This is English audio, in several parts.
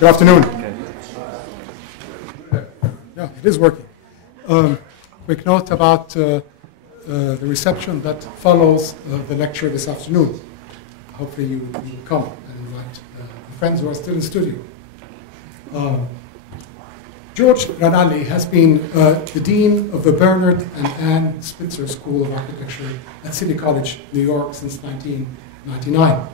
Good afternoon. Yeah, it is working. Quick note about the reception that follows the lecture this afternoon. Hopefully you will come and invite friends who are still in studio. George Ranalli has been the Dean of the Bernard and Ann Spitzer School of Architecture at City College, New York since 1999.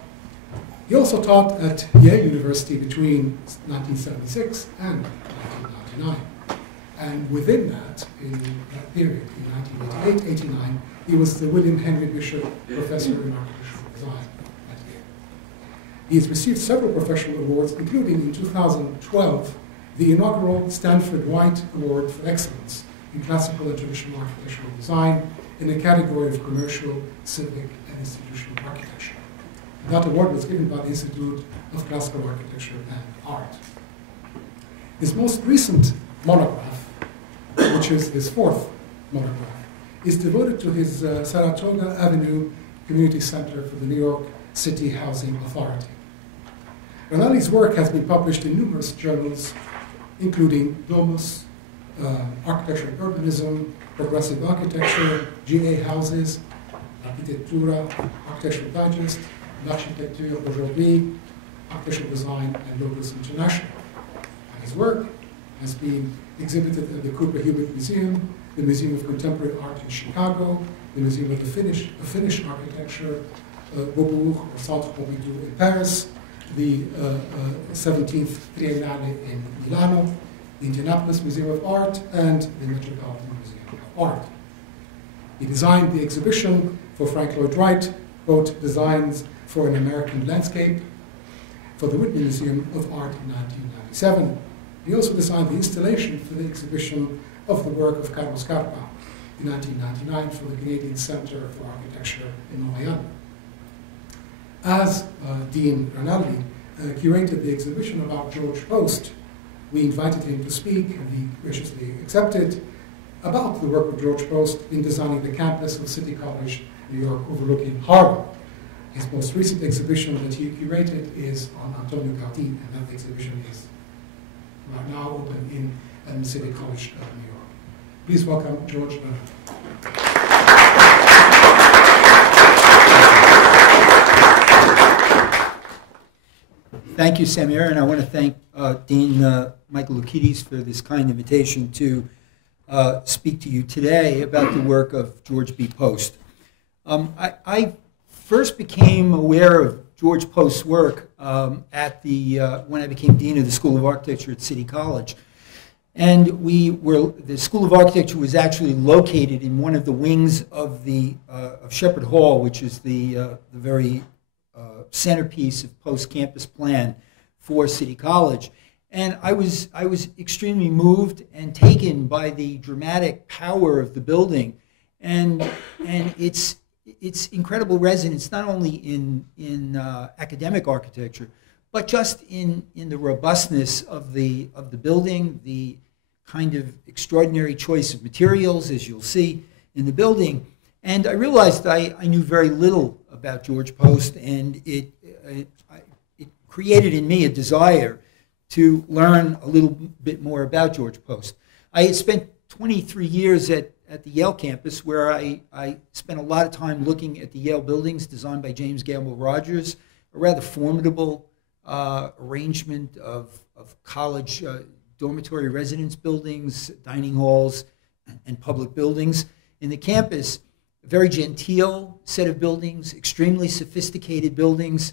He also taught at Yale University between 1976 and 1999. And within that, in that period, in 1988-89, he was the William Henry Bishop Professor in Architectural Design at Yale. He has received several professional awards, including in 2012, the inaugural Stanford White Award for Excellence in Classical and Traditional Architectural Design in the category of Commercial, Civic, and Institutional Architecture. That award was given by the Institute of Classical Architecture and Art. His most recent monograph, which is his fourth monograph, is devoted to his Saratoga Avenue Community Center for the New York City Housing Authority. Ranalli's work has been published in numerous journals, including Domus, Architecture and Urbanism, Progressive Architecture, GA Houses, Architettura, Architectural Digest, L'Architecture Aujourd'hui, Architectural Design, and Locus International. And his work has been exhibited at the Cooper Hewitt Museum, the Museum of Contemporary Art in Chicago, the Museum of Finnish Architecture, Beaubourg or Centre Pompidou in Paris, the 17th Triennale in Milano, the Indianapolis Museum of Art, and the Metropolitan Museum of Art. He designed the exhibition for Frank Lloyd Wright, wrote designs for an American landscape for the Whitney Museum of Art in 1997. He also designed the installation for the exhibition of the work of Carlo Scarpa in 1999 for the Canadian Centre for Architecture in Montreal. As Dean Ranalli curated the exhibition about George Post, we invited him to speak, and he graciously accepted, about the work of George Post in designing the campus of City College, New York, overlooking Harlem. His most recent exhibition that he curated is on Antonio Gaudí, and that exhibition is right now open in City College, New York. Please welcome George Ranalli. Thank you, Samir, and I want to thank Dean Michael Lukides for this kind invitation to speak to you today about the work of George B. Post. I first became aware of George Post's work when I became Dean of the School of Architecture at City College. And the School of Architecture was actually located in one of the wings of of Shepherd Hall, which is the very centerpiece of Post's campus plan for City College. And I was extremely moved and taken by the dramatic power of the building and its incredible resonance, not only in academic architecture, but just in the robustness of the building, the kind of extraordinary choice of materials, as you'll see in the building. And I realized I knew very little about George Post, and it created in me a desire to learn a little bit more about George Post. I had spent 23 years at the Yale campus, where I spent a lot of time looking at the Yale buildings designed by James Gamble Rogers, a rather formidable arrangement of college dormitory residence buildings, dining halls, and public buildings. In the campus, a very genteel set of buildings, extremely sophisticated buildings,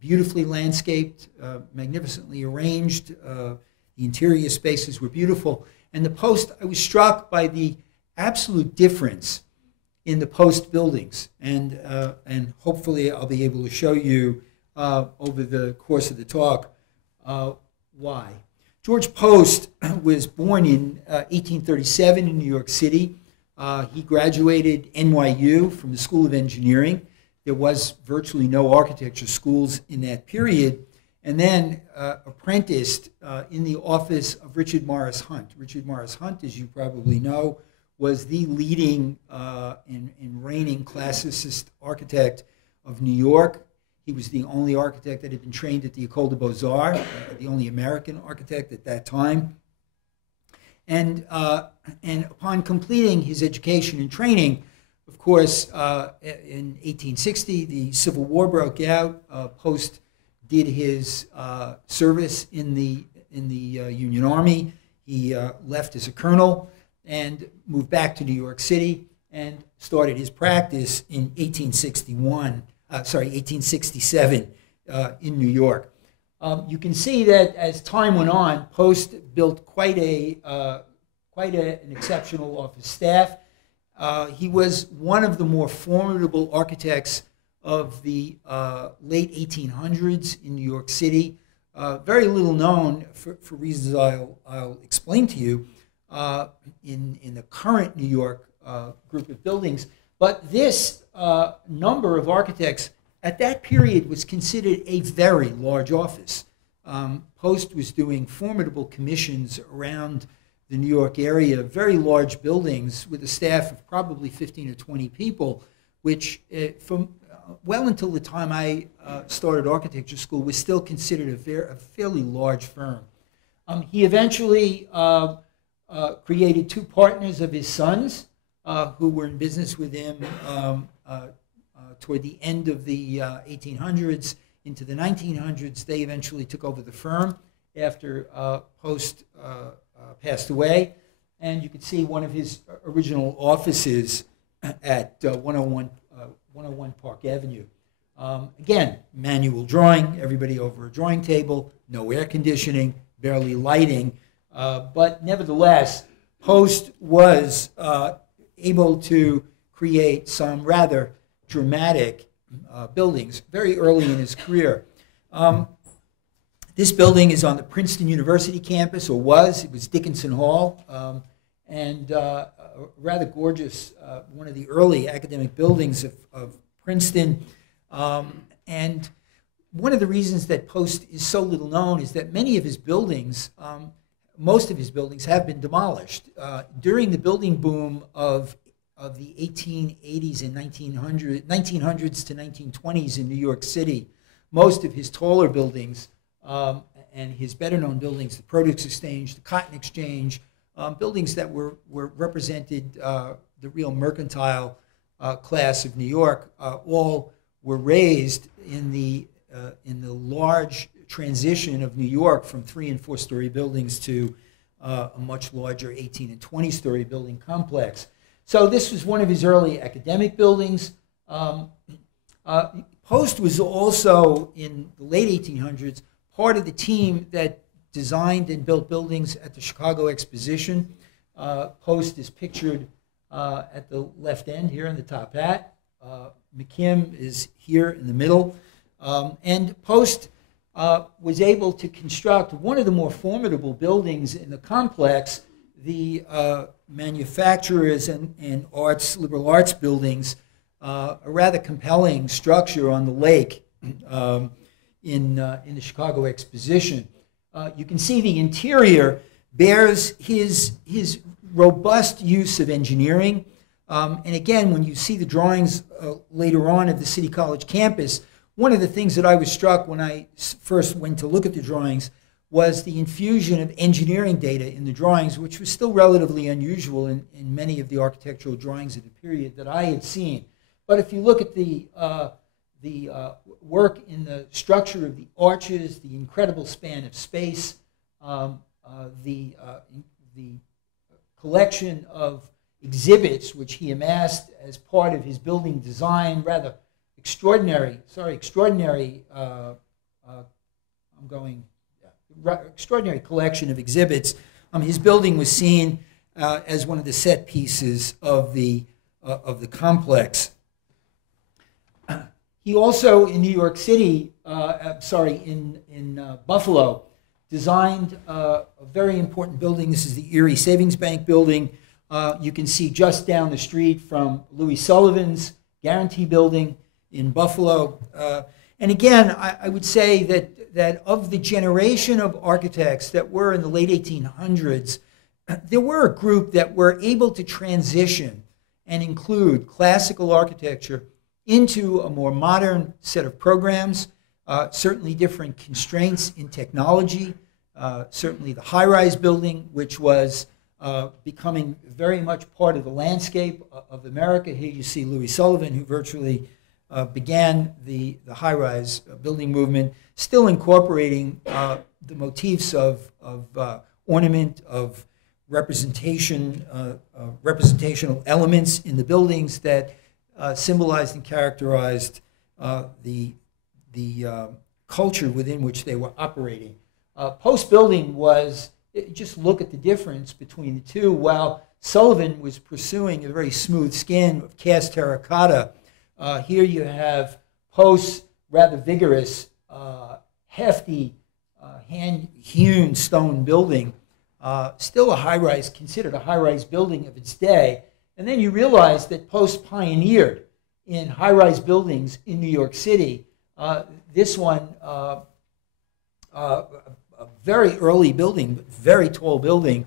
beautifully landscaped, magnificently arranged. The interior spaces were beautiful. And the Post, I was struck by the absolute difference in the Post buildings. And hopefully I'll be able to show you over the course of the talk why. George Post was born in 1837 in New York City. He graduated NYU from the School of Engineering. There was virtually no architecture schools in that period. And then apprenticed in the office of Richard Morris Hunt. Richard Morris Hunt, as you probably know, was the leading and reigning classicist architect of New York. He was the only architect that had been trained at the École des Beaux-Arts, the only American architect at that time. And upon completing his education and training, of course, in 1860, the Civil War broke out. Post did his service in the Union Army. He left as a colonel and moved back to New York City and started his practice in 1867 in New York. You can see that as time went on, Post built quite an exceptional office staff. He was one of the more formidable architects of the late 1800s in New York City. Very little known for reasons I'll explain to you in the current New York group of buildings. But this number of architects at that period was considered a very large office. Post was doing formidable commissions around the New York area, very large buildings with a staff of probably 15 or 20 people, which from well until the time I started architecture school was still considered a fairly large firm. He eventually created two partners of his sons who were in business with him toward the end of the 1800s into the 1900s. They eventually took over the firm after Post passed away. And you can see one of his original offices at 101 Park Avenue. Again, manual drawing, everybody over a drawing table, no air conditioning, barely lighting. But nevertheless, Post was able to create some rather dramatic buildings very early in his career. This building is on the Princeton University campus, or was. It was Dickinson Hall, and a rather gorgeous, one of the early academic buildings of Princeton. And one of the reasons that Post is so little known is that many of his buildings, most of his buildings, have been demolished. During the building boom of the 1880s and 1900s to 1920s in New York City, most of his taller buildings and his better-known buildings, the Produce Exchange, the Cotton Exchange, buildings that were represented the real mercantile class of New York, all were raised in the large transition of New York from 3- and 4-story buildings to a much larger 18- and 20-story building complex. So this was one of his early academic buildings. Post was also, in the late 1800s, part of the team that designed and built buildings at the Chicago Exposition. Post is pictured at the left end here in the top hat. McKim is here in the middle. And Post was able to construct one of the more formidable buildings in the complex, the manufacturers and liberal arts buildings, a rather compelling structure on the lake in the Chicago Exposition. You can see the interior bears his robust use of engineering. And again, when you see the drawings later on of the City College campus, one of the things that I was struck when I first went to look at the drawings was the infusion of engineering data in the drawings, which was still relatively unusual in many of the architectural drawings of the period that I had seen. But if you look at the work in the structure of the arches, the incredible span of space, the collection of exhibits which he amassed as part of his building design, rather extraordinary collection of exhibits. His building was seen as one of the set pieces of the complex. He also, in New York City, in Buffalo, designed a very important building. This is the Erie Savings Bank building. You can see just down the street from Louis Sullivan's Guarantee building in Buffalo. And again, I would say that of the generation of architects that were in the late 1800s, there were a group that were able to transition and include classical architecture into a more modern set of programs, certainly different constraints in technology, certainly the high-rise building, which was becoming very much part of the landscape of America. Here you see Louis Sullivan, who virtually began the high-rise building movement, still incorporating the motifs of ornament, of representation, representational elements in the buildings that symbolized and characterized the culture within which they were operating. Post building was, just look at the difference between the two. While Sullivan was pursuing a very smooth skin of cast terracotta, here you have Post's rather vigorous, hefty, hand-hewn stone building, still a high-rise, considered a high-rise building of its day. And then you realize that Post pioneered in high-rise buildings in New York City. This one, a very early building, but very tall building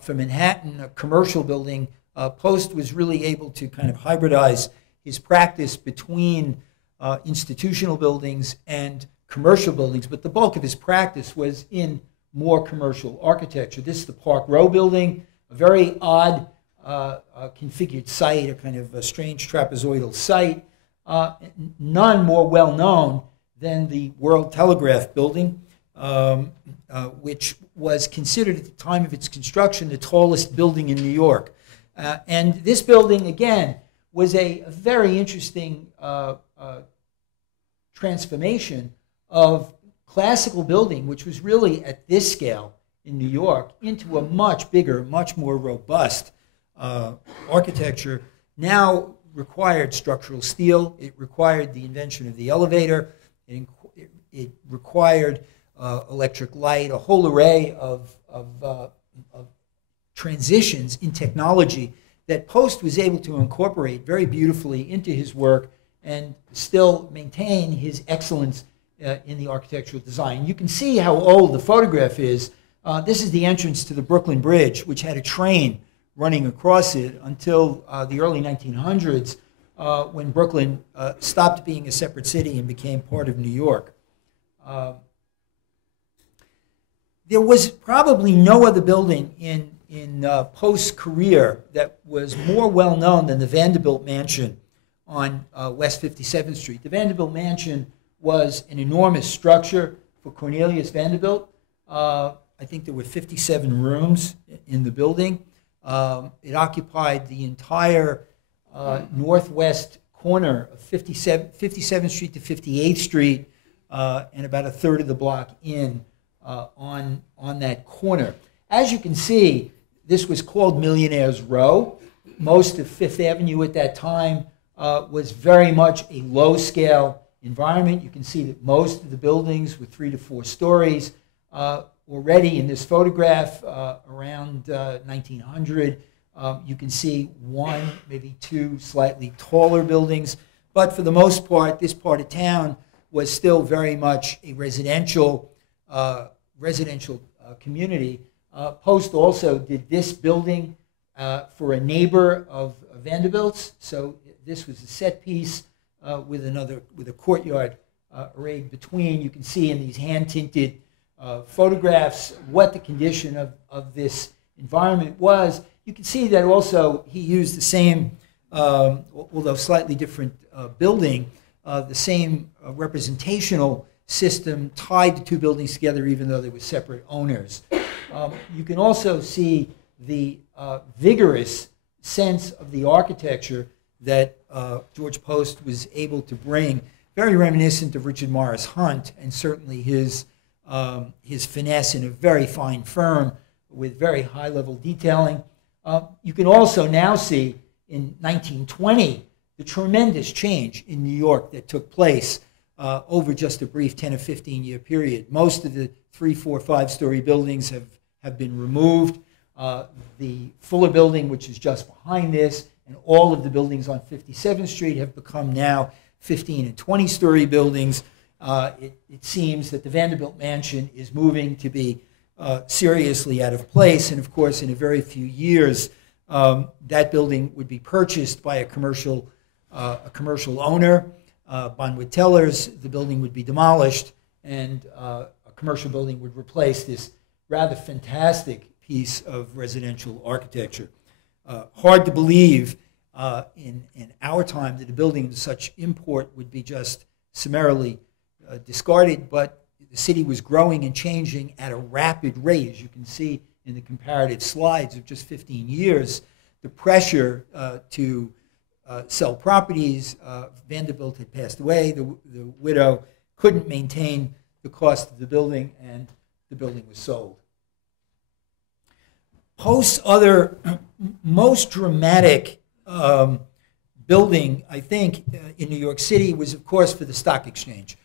for Manhattan, a commercial building. Post was really able to kind of hybridize his practice between institutional buildings and commercial buildings, but the bulk of his practice was in more commercial architecture. This is the Park Row building, a very odd configured site, a kind of a strange trapezoidal site, none more well known than the World Telegraph building, which was considered at the time of its construction the tallest building in New York. And this building, again, was a very interesting transformation of classical building, which was really at this scale in New York, into a much bigger, much more robust architecture. Now required structural steel. It required the invention of the elevator. It required electric light, a whole array of transitions in technology that Post was able to incorporate very beautifully into his work and still maintain his excellence in the architectural design. You can see how old the photograph is. This is the entrance to the Brooklyn Bridge, which had a train running across it until the early 1900s, when Brooklyn stopped being a separate city and became part of New York. There was probably no other building in Post's career that was more well known than the Vanderbilt Mansion on West 57th Street. The Vanderbilt Mansion was an enormous structure for Cornelius Vanderbilt. I think there were 57 rooms in the building. It occupied the entire northwest corner of 57th Street to 58th Street, and about a third of the block in on that corner. As you can see, this was called Millionaire's Row. Most of Fifth Avenue at that time was very much a low-scale environment. You can see that most of the buildings were 3 to 4 stories. Already in this photograph, around 1900, you can see 1, maybe 2 slightly taller buildings. But for the most part, this part of town was still very much a residential community. Post also did this building for a neighbor of Vanderbilt's. So this was a set piece with a courtyard arrayed between. You can see in these hand-tinted photographs what the condition of this environment was. You can see that also he used the same, although slightly different building, the same representational system tied the two buildings together even though they were separate owners. You can also see the vigorous sense of the architecture that George Post was able to bring, very reminiscent of Richard Morris Hunt, and certainly his finesse in a very fine firm with very high-level detailing. You can also now see in 1920 the tremendous change in New York that took place over just a brief 10 or 15-year period. Most of the 3, 4, 5-story buildings have been removed. The Fuller building, which is just behind this, and all of the buildings on 57th Street have become now 15 and 20-story buildings. It seems that the Vanderbilt Mansion is moving to be seriously out of place, and of course in a very few years that building would be purchased by a commercial a commercial owner, Bonwood Tellers, the building would be demolished, and a commercial building would replace this rather fantastic piece of residential architecture. Hard to believe in our time that a building of such import would be just summarily discarded, but the city was growing and changing at a rapid rate. As you can see in the comparative slides of just 15 years, the pressure to sell properties, Vanderbilt had passed away, the widow couldn't maintain the cost of the building, and the building was sold. Post's other most dramatic building, I think, in New York City was, of course, for the stock exchange.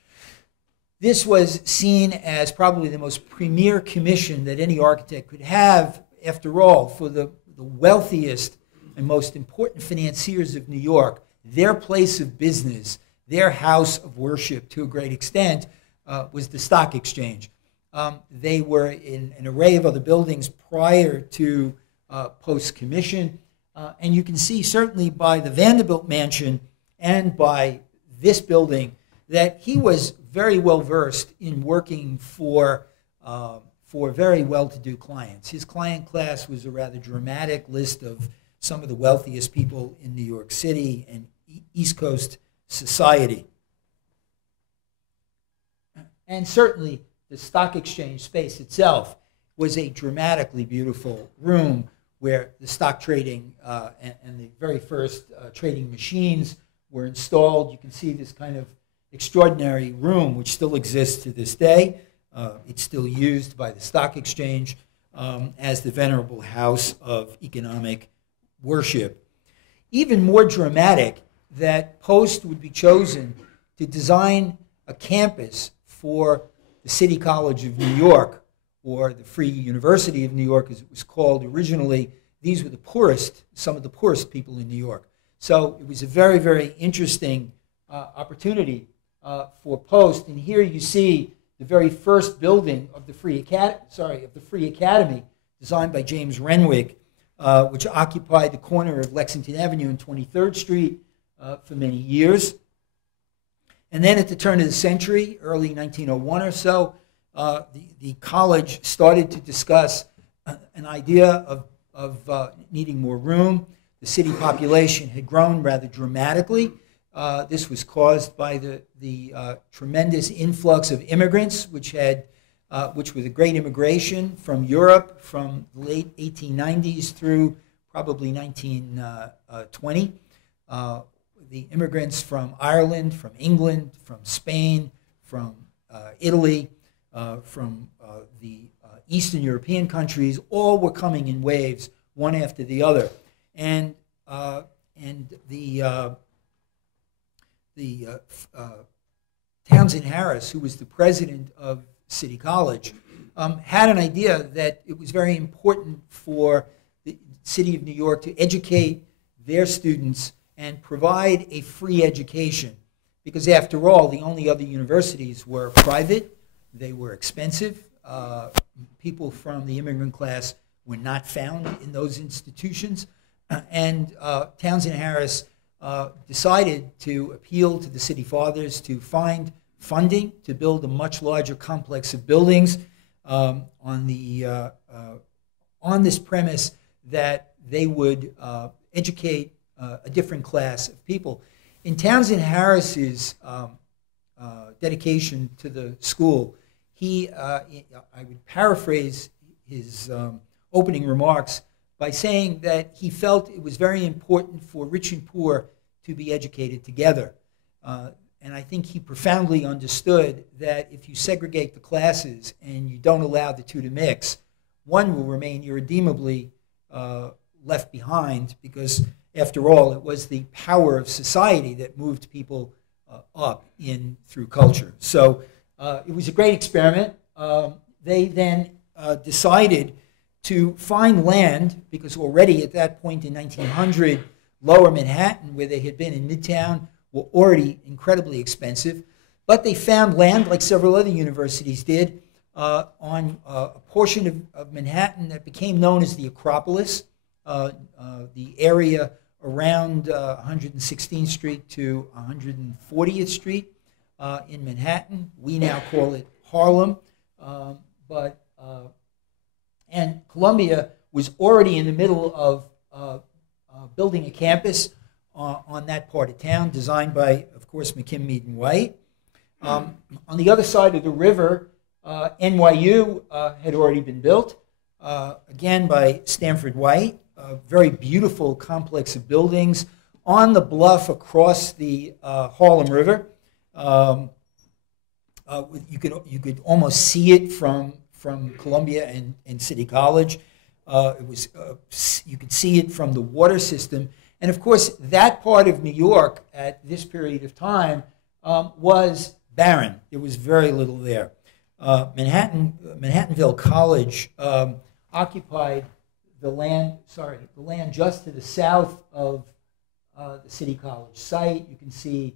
This was seen as probably the most premier commission that any architect could have, after all, for the wealthiest and most important financiers of New York. Their place of business, their house of worship to a great extent, was the stock exchange. They were in an array of other buildings prior to Post's commission. And you can see certainly by the Vanderbilt mansion and by this building that he was very well versed in working for very well-to-do clients. His client class was a rather dramatic list of some of the wealthiest people in New York City and East Coast society. And certainly the stock exchange space itself was a dramatically beautiful room where the stock trading and the very first trading machines were installed. You can see this kind of extraordinary room, which still exists to this day. It's still used by the stock exchange as the venerable house of economic worship. Even more dramatic, that Post would be chosen to design a campus for the City College of New York, or the Free University of New York, as it was called originally. These were the poorest, some of the poorest people in New York. So it was a very, very interesting opportunity for Post. And here you see the very first building of the Free Academy, designed by James Renwick, which occupied the corner of Lexington Avenue and 23rd Street for many years. And then at the turn of the century, early 1901 or so, the college started to discuss an idea of needing more room. The city population had grown rather dramatically. This was caused by the tremendous influx of immigrants, which was a great immigration from Europe from the late 1890s through probably 1920. The immigrants from Ireland, from England, from Spain, from Italy, from the Eastern European countries, all were coming in waves, one after the other. And Townsend Harris, who was the president of City College, had an idea that it was very important for the city of New York to educate their students and provide a free education. Because after all, the only other universities were private, they were expensive. People from the immigrant class were not found in those institutions. And Townsend Harris decided to appeal to the city fathers to find funding to build a much larger complex of buildings on this premise that they would educate a different class of people. In Townsend Harris's dedication to the school, I would paraphrase his opening remarks by saying that he felt it was very important for rich and poor to be educated together. And I think he profoundly understood that if you segregate the classes and you don't allow the two to mix, one will remain irredeemably left behind, because after all, it was the power of society that moved people up in through culture. So it was a great experiment. They then decided to find land, because already at that point in 1900, Lower Manhattan, where they had been in Midtown, were already incredibly expensive. But they found land, like several other universities did, on a portion of Manhattan that became known as the Acropolis, the area around 116th Street to 140th Street in Manhattan. We now call it Harlem. And Columbia was already in the middle of building a campus on that part of town, designed by, of course, McKim, Mead, and White. On the other side of the river, NYU had already been built, again by Stanford White. A very beautiful complex of buildings on the bluff across the Harlem River. You could almost see it from Columbia and City College. You could see it from the water system. And of course, that part of New York at this period of time was barren. There was very little there. Manhattanville College occupied the land just to the south of the City College site. You can see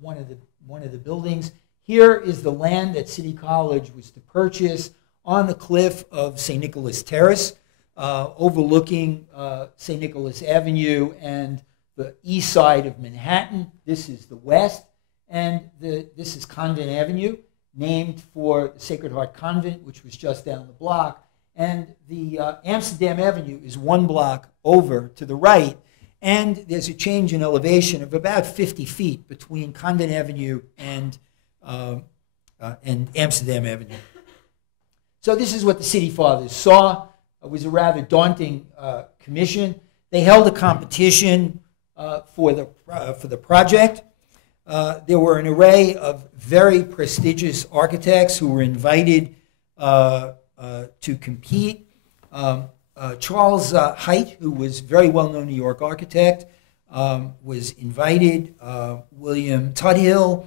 one of the buildings. Here is the land that City College was to purchase on the cliff of St. Nicholas Terrace, overlooking St. Nicholas Avenue and the east side of Manhattan. This is the west, and this is Convent Avenue, named for the Sacred Heart Convent, which was just down the block. And the Amsterdam Avenue is one block over to the right, and there's a change in elevation of about 50 feet between Convent Avenue and Amsterdam Avenue. So this is what the City Fathers saw. It was a rather daunting commission. They held a competition for the project. There were an array of very prestigious architects who were invited to compete. Charles Haidt, who was a very well-known New York architect, was invited. William Tuthill,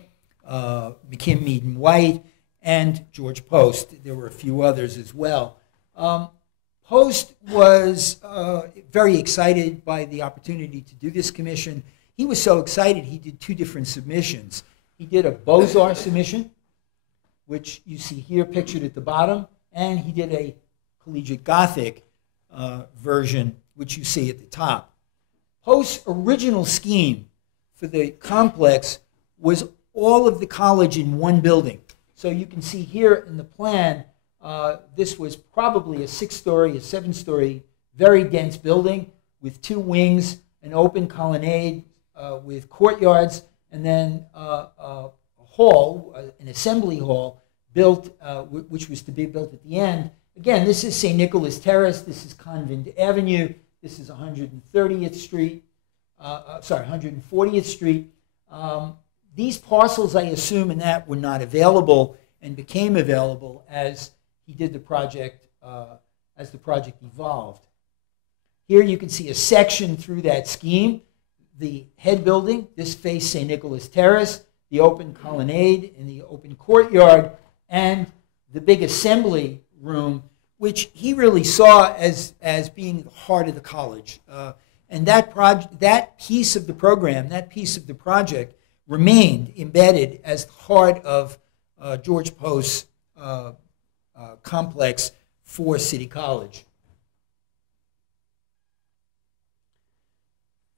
McKim, Mead, and White, and George Post. There were a few others as well. Post was very excited by the opportunity to do this commission. He was so excited he did two different submissions. He did a Beaux-Arts submission, which you see here pictured at the bottom, and he did a collegiate Gothic version, which you see at the top. Post's original scheme for the complex was all of the college in one building. So you can see here in the plan, this was probably a 6-story, a 7-story, very dense building with 2 wings, an open colonnade with courtyards, and then a hall, an assembly hall, built, which was to be built at the end. Again, this is St. Nicholas Terrace, this is Convent Avenue, this is 130th Street, 140th Street. These parcels, I assume, and that were not available and became available as he did the project, as the project evolved. Here you can see a section through that scheme. The head building, this faced St. Nicholas Terrace, the open colonnade in the open courtyard, and the big assembly room, which he really saw as being the heart of the college. And that piece of the program, that piece of the project, remained embedded as the heart of George Post's complex for City College.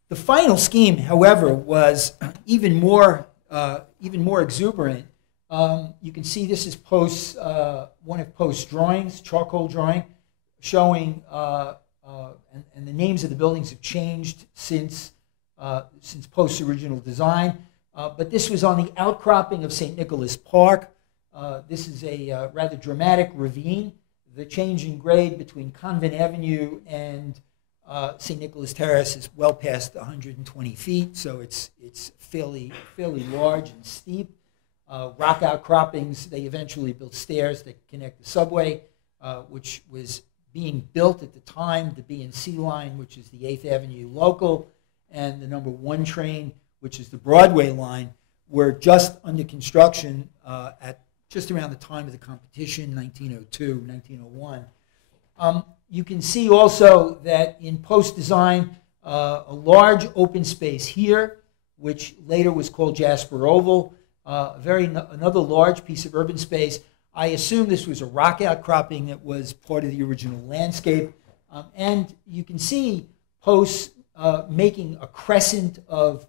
The final scheme, however, was even more exuberant. You can see this is Post's, one of Post's drawings, charcoal drawing, showing, and the names of the buildings have changed since Post's original design. But this was on the outcropping of St. Nicholas Park. This is a rather dramatic ravine. The change in grade between Convent Avenue and St. Nicholas Terrace is well past 120 feet, so it's fairly large and steep. Rock outcroppings, they eventually built stairs that connect the subway, which was being built at the time, the B&C line, which is the 8th Avenue local, and the number 1 train, which is the Broadway line, were just under construction at just around the time of the competition, 1902, 1901. You can see also that in Post design, a large open space here, which later was called Jasper Oval, another large piece of urban space. I assume this was a rock outcropping that was part of the original landscape. And you can see Post's making a crescent of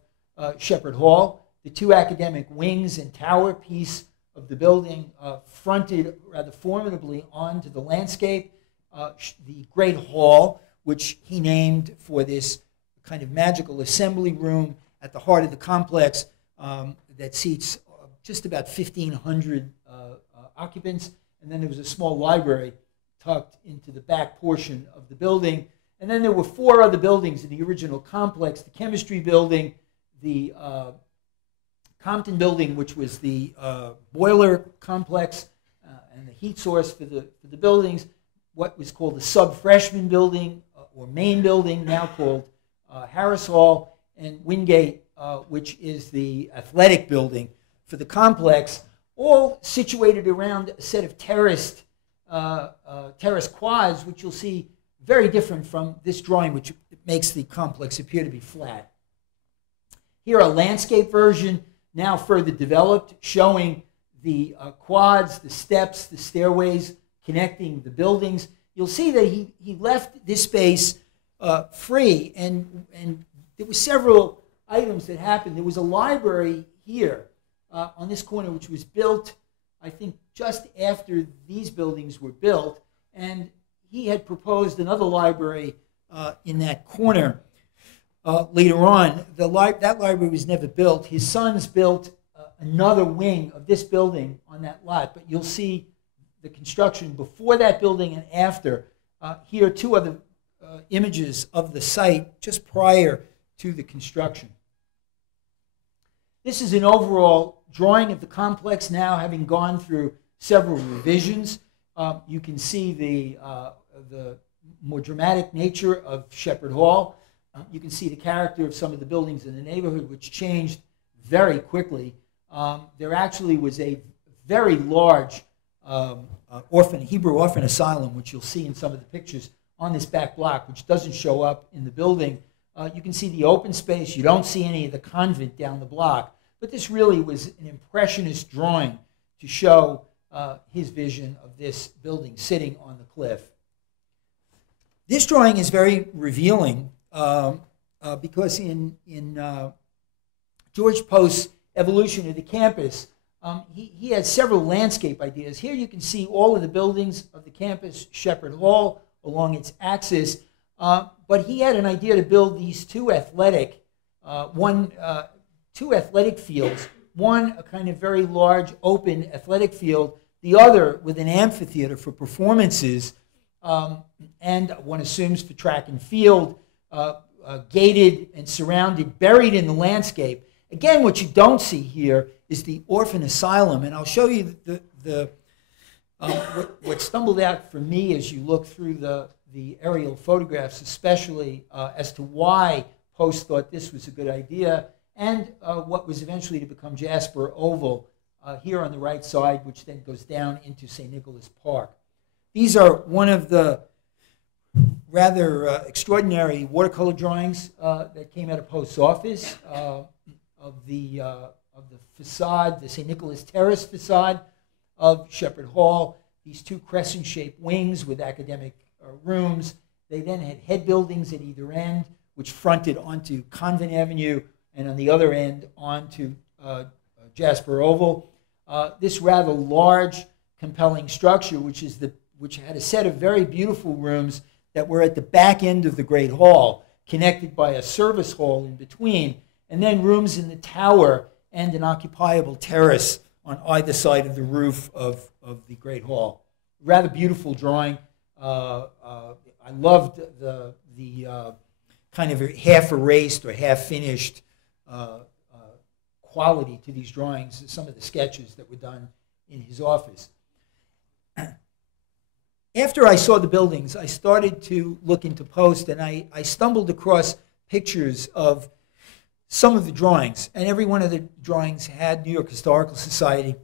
Shepherd Hall. The two academic wings and tower piece of the building fronted rather formidably onto the landscape. The Great Hall, which he named for this kind of magical assembly room at the heart of the complex that seats just about 1,500 occupants. And then there was a small library tucked into the back portion of the building. And then there were four other buildings in the original complex: the chemistry building, the Compton building, which was the boiler complex and the heat source for the buildings, what was called the sub-freshman building or main building, now called Harris Hall, and Wingate, which is the athletic building for the complex, all situated around a set of terrace quads, which you'll see very different from this drawing, which makes the complex appear to be flat. Here, a landscape version, now further developed, showing the quads, the steps, the stairways connecting the buildings. You'll see that he left this space free, and there were several items that happened. There was a library here on this corner, which was built, I think, just after these buildings were built, and he had proposed another library in that corner later on. That library was never built. His sons built another wing of this building on that lot, but you'll see the construction before that building and after. Here are two other images of the site just prior to the construction. This is an overall drawing of the complex now, having gone through several revisions. You can see the more dramatic nature of Shepherd Hall. You can see the character of some of the buildings in the neighborhood, which changed very quickly. There actually was a very large Hebrew orphan asylum, which you'll see in some of the pictures on this back block, which doesn't show up in the building. You can see the open space. You don't see any of the convent down the block. But this really was an impressionist drawing to show his vision of this building sitting on the cliff. This drawing is very revealing because in George Post's evolution of the campus, he had several landscape ideas. Here you can see all of the buildings of the campus, Shepherd Hall, along its axis. But he had an idea to build these two athletic fields, one a kind of very large open athletic field, the other with an amphitheater for performances, and one assumes for track and field, gated and surrounded, buried in the landscape. Again, what you don't see here is the orphan asylum, and I'll show you what stumbled out for me as you look through the aerial photographs, especially as to why Post thought this was a good idea, and what was eventually to become Jasper Oval here on the right side, which then goes down into St. Nicholas Park. These are one of the rather extraordinary watercolor drawings that came out of Post's office of the facade, the St. Nicholas Terrace facade of Shepherd Hall. These two crescent-shaped wings with academic rooms. They then had head buildings at either end, which fronted onto Convent Avenue, and on the other end onto Jasper Oval. This rather large, compelling structure, which had a set of very beautiful rooms that were at the back end of the Great Hall, connected by a service hall in between, and then rooms in the tower and an occupiable terrace on either side of the roof of the Great Hall. Rather beautiful drawing. I loved the kind of half erased or half finished quality to these drawings, some of the sketches that were done in his office. After I saw the buildings, I started to look into Post, and I stumbled across pictures of some of the drawings, and every one of the drawings had New York Historical Society.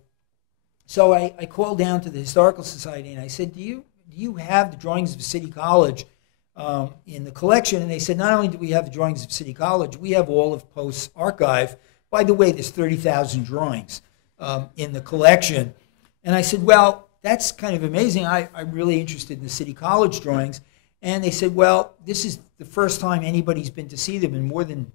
So I called down to the Historical Society, and I said, do you have the drawings of City College in the collection? And they said, not only do we have the drawings of City College, we have all of Post's archive. By the way, there's 30,000 drawings in the collection. And I said, well, that's kind of amazing. I'm really interested in the City College drawings. And they said, well, this is the first time anybody's been to see them in more than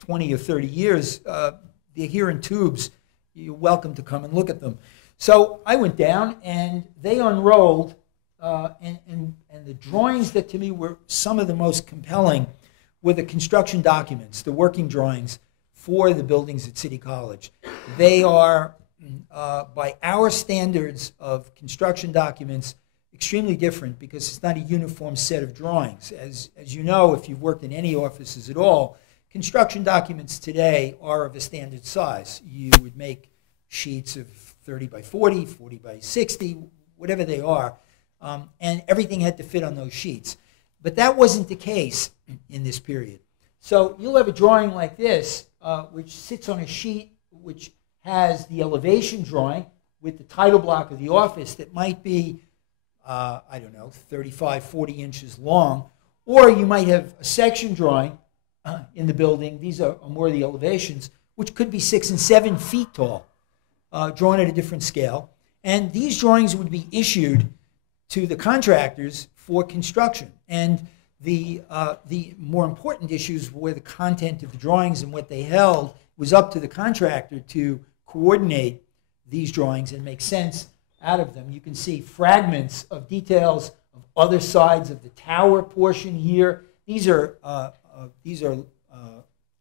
20 or 30 years. They're here in tubes. You're welcome to come and look at them. So I went down, and they unrolled, and the drawings that to me were some of the most compelling were the construction documents, the working drawings for the buildings at City College. They are, by our standards of construction documents, extremely different because it's not a uniform set of drawings. As you know, if you've worked in any offices at all, construction documents today are of a standard size. You would make sheets of 30 by 40, 40 by 60, whatever they are, and everything had to fit on those sheets. But that wasn't the case in this period. So you'll have a drawing like this, which sits on a sheet which has the elevation drawing with the title block of the office that might be, I don't know, 35, 40 inches long. Or you might have a section drawing in the building. These are more of the elevations, which could be 6 and 7 feet tall, drawn at a different scale. And these drawings would be issued to the contractors for construction. And the more important issues were the content of the drawings and what they held. It was up to the contractor to coordinate these drawings and make sense out of them. You can see fragments of details of other sides of the tower portion here. These are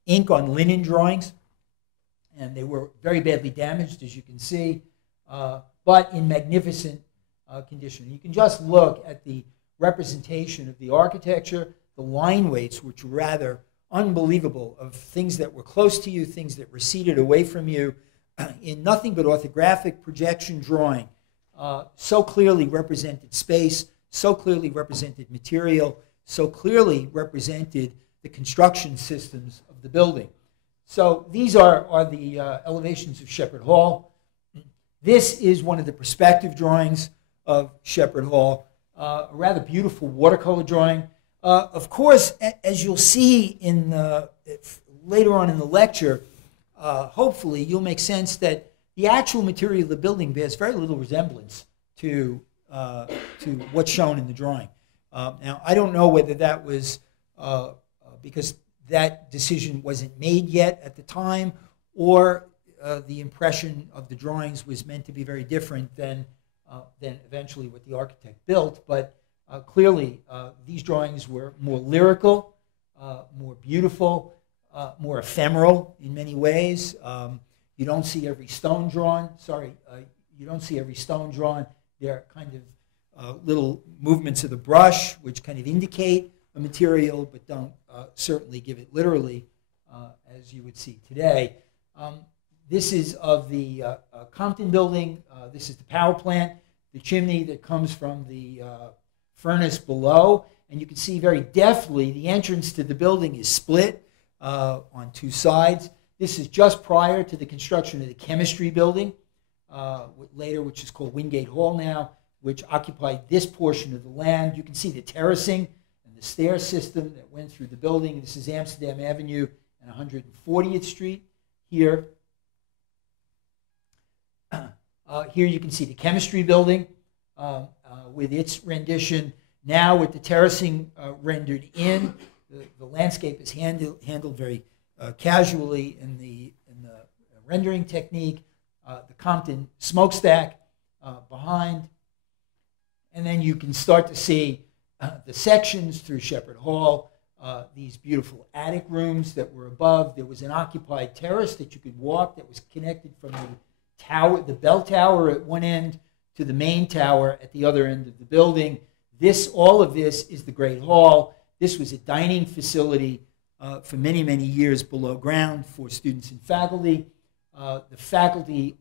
ink on linen drawings, and they were very badly damaged, as you can see, but in magnificent condition. You can just look at the representation of the architecture, the line weights, which were rather unbelievable, of things that were close to you, things that receded away from you, in nothing but orthographic projection drawing. So clearly represented space, so clearly represented material, so clearly represented the construction systems of the building. So these are the elevations of Shepherd Hall. This is one of the perspective drawings of Shepherd Hall, a rather beautiful watercolor drawing. Of course, as you'll see in later on in the lecture, hopefully you'll make sense that the actual material of the building bears very little resemblance to what's shown in the drawing. Now, I don't know whether that was because that decision wasn't made yet at the time, or the impression of the drawings was meant to be very different than eventually what the architect built. But clearly, these drawings were more lyrical, more beautiful, more ephemeral in many ways. You don't see every stone drawn. You don't see every stone drawn. They're kind of little movements of the brush, which kind of indicate a material, but don't certainly give it literally, as you would see today. This is of the Compton building. This is the power plant, the chimney that comes from the furnace below. And you can see very deftly the entrance to the building is split on two sides. This is just prior to the construction of the chemistry building, later, which is called Wingate Hall now, which occupied this portion of the land. You can see the terracing and the stair system that went through the building. This is Amsterdam Avenue and 140th Street here. Here you can see the chemistry building with its rendition. Now with the terracing rendered in, the landscape is handled very casually in the rendering technique. The Compton smokestack behind. And then you can start to see the sections through Shepherd Hall, these beautiful attic rooms that were above. There was an occupied terrace that you could walk that was connected from the tower, the bell tower at one end, to the main tower at the other end of the building. All of this is the Great Hall. This was a dining facility for many, many years below ground for students and faculty. The faculty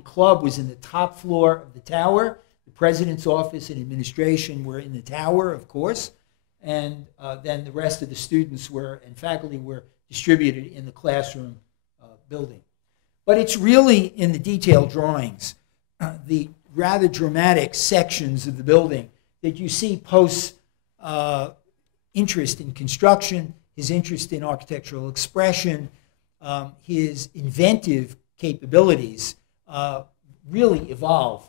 club was in the top floor of the tower. The president's office and administration were in the tower, of course. And then the rest of the students and faculty were distributed in the classroom building. But it's really in the detailed drawings, the rather dramatic sections of the building, that you see Post's interest in construction, his interest in architectural expression, his inventive capabilities really evolve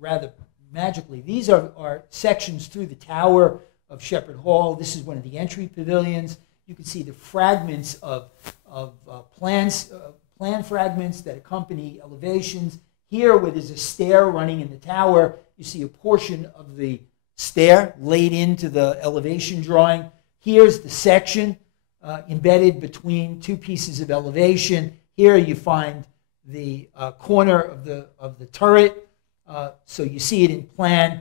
rather magically. These are sections through the tower of Shepherd Hall. This is one of the entry pavilions. You can see the fragments of plan fragments that accompany elevations. Here, where there's a stair running in the tower, you see a portion of the stair laid into the elevation drawing. Here's the section embedded between two pieces of elevation. Here you find the corner of the turret, so you see it in plan,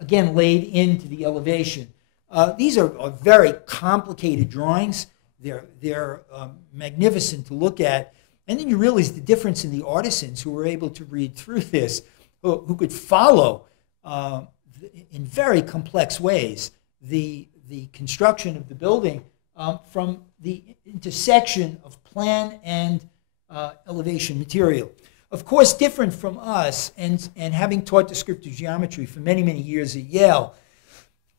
again laid into the elevation. These are very complicated drawings. They're magnificent to look at. And then you realize the difference in the artisans who were able to read through this, who could follow in very complex ways the construction of the building from the intersection of plan and elevation material. Of course, different from us, and having taught descriptive geometry for many, many years at Yale,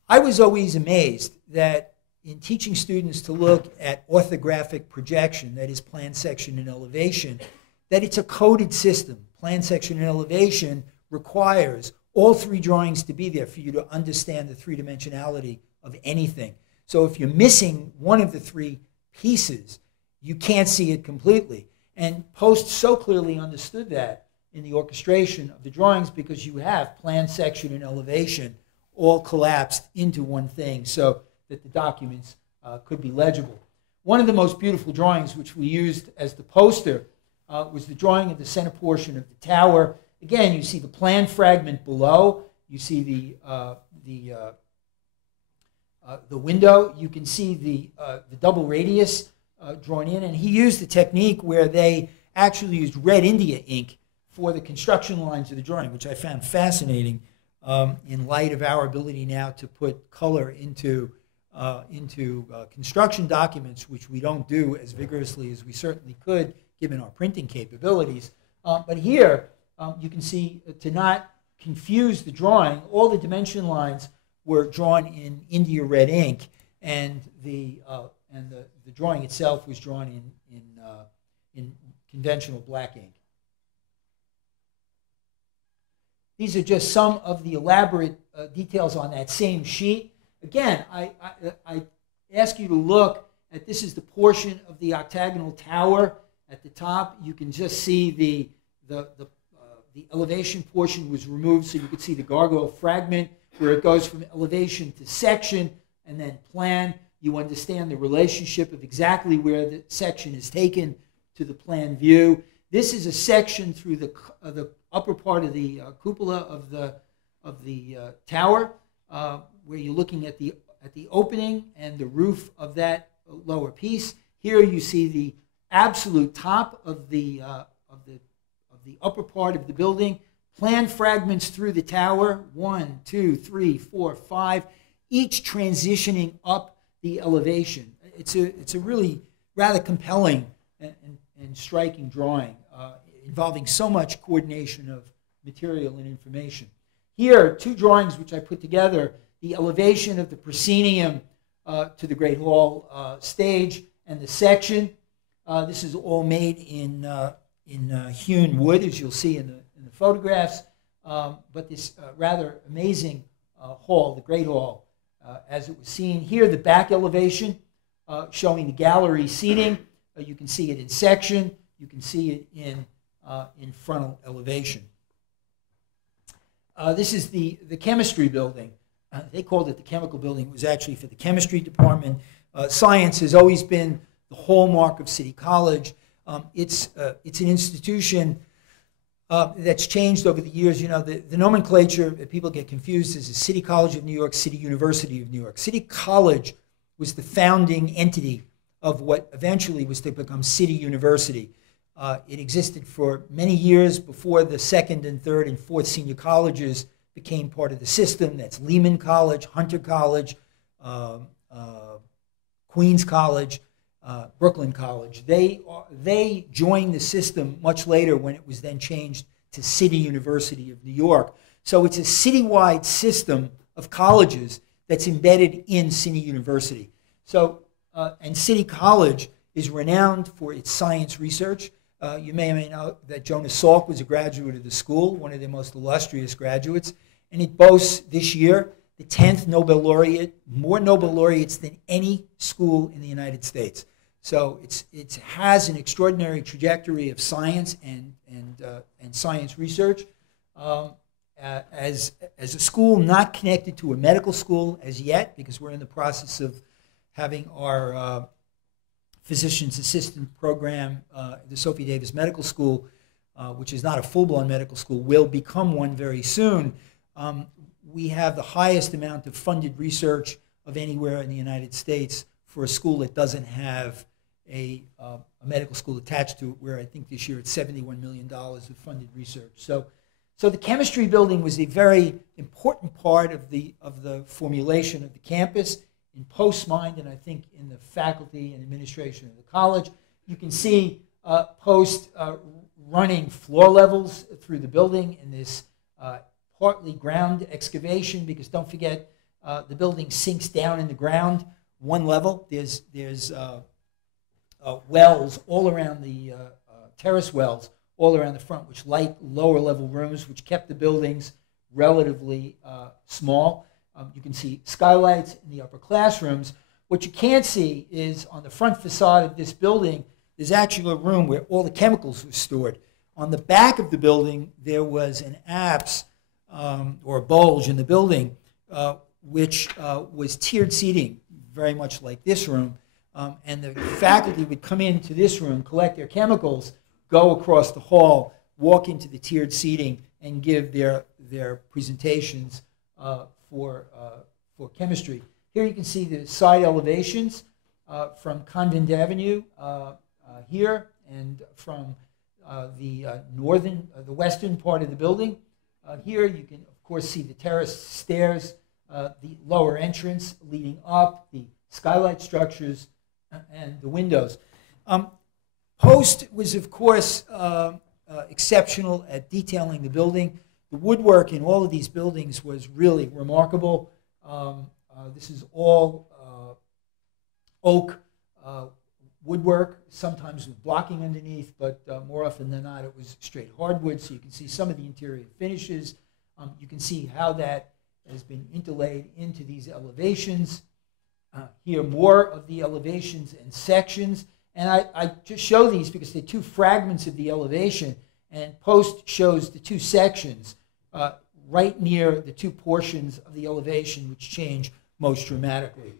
I was always amazed that in teaching students to look at orthographic projection, that is plan, section, and elevation, that it's a coded system. Plan, section, and elevation requires all three drawings to be there for you to understand the three-dimensionality of anything. So if you're missing one of the three pieces, you can't see it completely. And Post so clearly understood that in the orchestration of the drawings, because you have plan, section, and elevation all collapsed into one thing so that the documents could be legible. One of the most beautiful drawings which we used as the poster was the drawing of the center portion of the tower. Again, you see the plan fragment below. You see the window. You can see the double radius drawn in. And he used a technique where they actually used red India ink for the construction lines of the drawing, which I found fascinating in light of our ability now to put color into construction documents, which we don't do as vigorously as we certainly could given our printing capabilities. But here, you can see, to not confuse the drawing, all the dimension lines were drawn in India red ink, and the drawing itself was drawn in conventional black ink. These are just some of the elaborate details on that same sheet. Again, I ask you to look at, this is the portion of the octagonal tower at the top. You can just see the elevation portion was removed, so you could see the gargoyle fragment where it goes from elevation to section and then plan. You understand the relationship of exactly where the section is taken to the plan view. This is a section through the upper part of the cupola of the tower, where you're looking at the opening and the roof of that lower piece. Here you see the absolute top of the upper part of the building. Plan fragments through the tower, 1, 2, 3, 4, 5, each transitioning up the elevation. It's a really rather compelling and striking drawing involving so much coordination of material and information. Here, two drawings which I put together: the elevation of the proscenium to the Great Hall stage and the section. This is all made in hewn wood, as you'll see in the photographs. But this rather amazing hall, the Great Hall, as it was seen. Here, the back elevation showing the gallery seating. You can see it in section. You can see it in frontal elevation. This is the chemistry building. They called it the chemical building. It was actually for the chemistry department. Science has always been the hallmark of City College. It's an institution that's changed over the years. You know, the nomenclature that people get confused is the City College of New York, City University of New York. City College was the founding entity of what eventually was to become City University. It existed for many years before the second and third and fourth senior colleges became part of the system. That's Lehman College, Hunter College, Queens College, Brooklyn College. They joined the system much later, when it was then changed to City University of New York. So it's a citywide system of colleges that's embedded in City University. So, and City College is renowned for its science research. You may or may know that Jonas Salk was a graduate of the school, one of their most illustrious graduates. and it boasts this year the 10th Nobel laureate, more Nobel laureates than any school in the United States. So it has an extraordinary trajectory of science and science research. As a school not connected to a medical school as yet, because we're in the process of having our physician's assistant program, the Sophie Davis Medical School, which is not a full-blown medical school, will become one very soon. We have the highest amount of funded research of anywhere in the United States for a school that doesn't have a medical school attached to it, where I think this year it's $71 million of funded research. So the chemistry building was a very important part of the formulation of the campus in Post's mind, and I think in the faculty and administration of the college. You can see Post running floor levels through the building in this partly ground excavation, because don't forget, the building sinks down in the ground one level. There's wells all around the terrace wells all around the front, which light lower level rooms, which kept the buildings relatively small. You can see skylights in the upper classrooms. What you can't see is on the front facade of this building, there's actually a room where all the chemicals were stored. On the back of the building, there was an apse or a bulge in the building, which was tiered seating, very much like this room. And the faculty would come into this room, collect their chemicals, go across the hall, walk into the tiered seating, and give their presentations for chemistry. Here you can see the side elevations from Convent Avenue here, and from the western part of the building. Here you can, of course, see the terrace stairs, the lower entrance leading up, the skylight structures, and the windows. Post was, of course, exceptional at detailing the building. The woodwork in all of these buildings was really remarkable. This is all oak woodwork, sometimes with blocking underneath, but more often than not, it was straight hardwood. So you can see some of the interior finishes. You can see how that has been interlaid into these elevations. Here, more of the elevations and sections. And I just show these because they're two fragments of the elevation, and Post shows the two sections right near the two portions of the elevation which change most dramatically.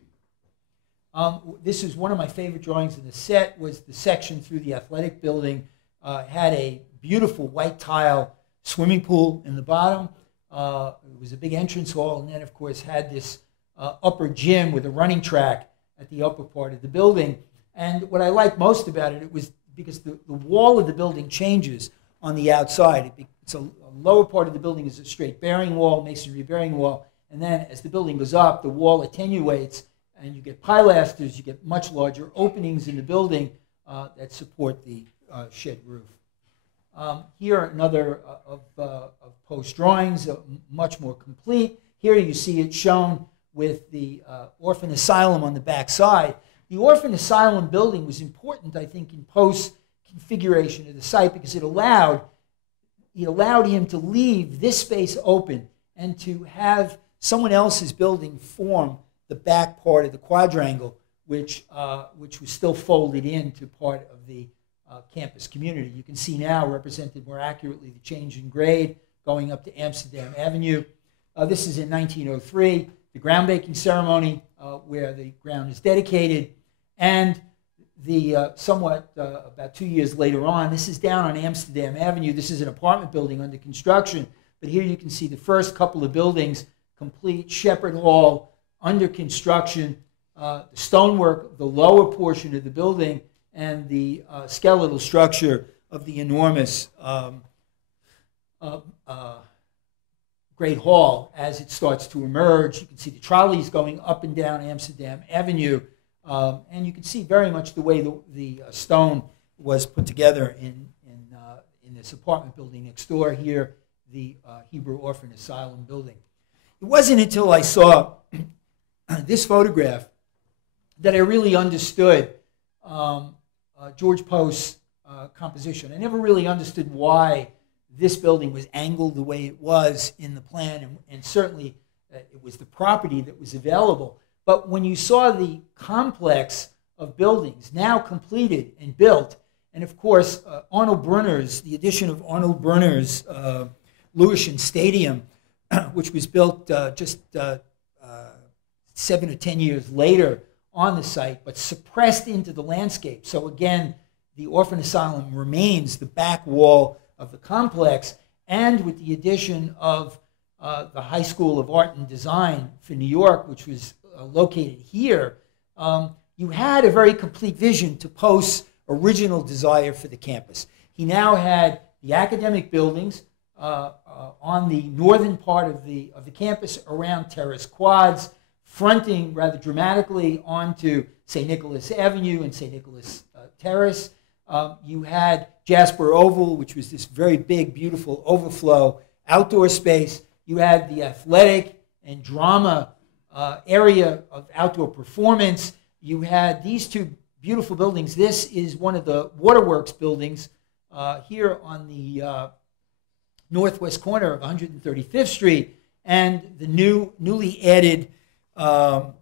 This is one of my favorite drawings in the set, was the section through the athletic building. Had a beautiful white tile swimming pool in the bottom. It was a big entrance hall, and then, of course, had this upper gym with a running track at the upper part of the building. And what I like most about it, was because the wall of the building changes on the outside. It's a lower part of the building is a straight bearing wall, masonry bearing wall, and then as the building goes up, the wall attenuates, and you get pilasters, you get much larger openings in the building that support the shed roof. Here, another of Post drawings, much more complete. Here you see it shown with the orphan asylum on the back side. The orphan asylum building was important, I think, in Post's configuration of the site, because it allowed him to leave this space open and to have someone else's building form the back part of the quadrangle, which was still folded into part of the campus community. You can see now represented more accurately the change in grade going up to Amsterdam Avenue. This is in 1903, the groundbreaking ceremony where the ground is dedicated, and the about 2 years later on, this is down on Amsterdam Avenue. This is an apartment building under construction, but here you can see the first couple of buildings complete, Shepherd Hall under construction, the stonework, the lower portion of the building, and the skeletal structure of the enormous Great Hall as it starts to emerge. You can see the trolleys going up and down Amsterdam Avenue, and you can see very much the way the stone was put together in this apartment building next door here, the Hebrew Orphan Asylum building. It wasn't until I saw this photograph that I really understood George Post's composition. I never really understood why this building was angled the way it was in the plan, and certainly it was the property that was available. But when you saw the complex of buildings now completed and built, and of course Arnold Brunner's, the addition of Arnold Brunner's Lewisham Stadium, which was built just 7 or 10 years later on the site, but suppressed into the landscape. So again, the orphan asylum remains the back wall of the complex, and with the addition of the High School of Art and Design for New York, which was located here, you had a very complete vision to Post's original desire for the campus. He now had the academic buildings on the northern part of the campus around terrace quads, fronting rather dramatically onto St. Nicholas Avenue and St. Nicholas Terrace. You had Jasper Oval, which was this very big, beautiful overflow outdoor space. You had the athletic and drama area of outdoor performance. You had these two beautiful buildings. This is one of the waterworks buildings here on the northwest corner of 135th Street, and the newly added high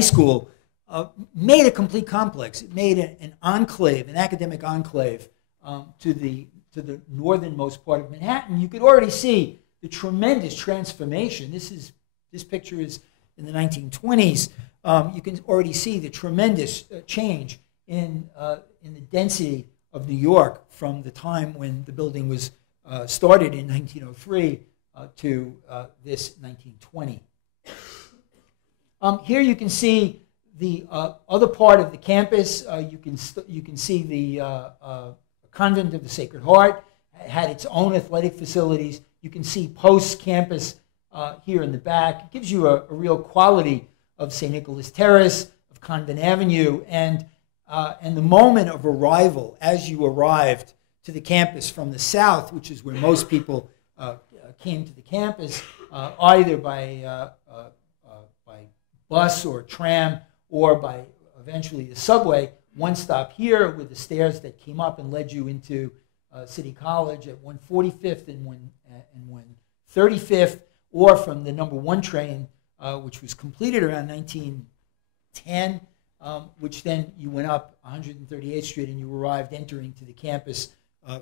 school made a complete complex. It made an enclave, an academic enclave, to the northernmost part of Manhattan. You could already see the tremendous transformation. This picture is in the 1920s. You can already see the tremendous change in the density of New York from the time when the building was started in 1903 to this 1920. Here you can see the other part of the campus. You can see the Convent of the Sacred Heart. It had its own athletic facilities. You can see Post's campus here in the back. It gives you a real quality of St. Nicholas Terrace, of Convent Avenue, and the moment of arrival, as you arrived to the campus from the south, which is where most people came to the campus, either by bus or tram or by eventually the subway. One stop here with the stairs that came up and led you into City College at 145th and 135th, or from the number 1 train, which was completed around 1910, which then you went up 138th Street and you arrived entering to the campus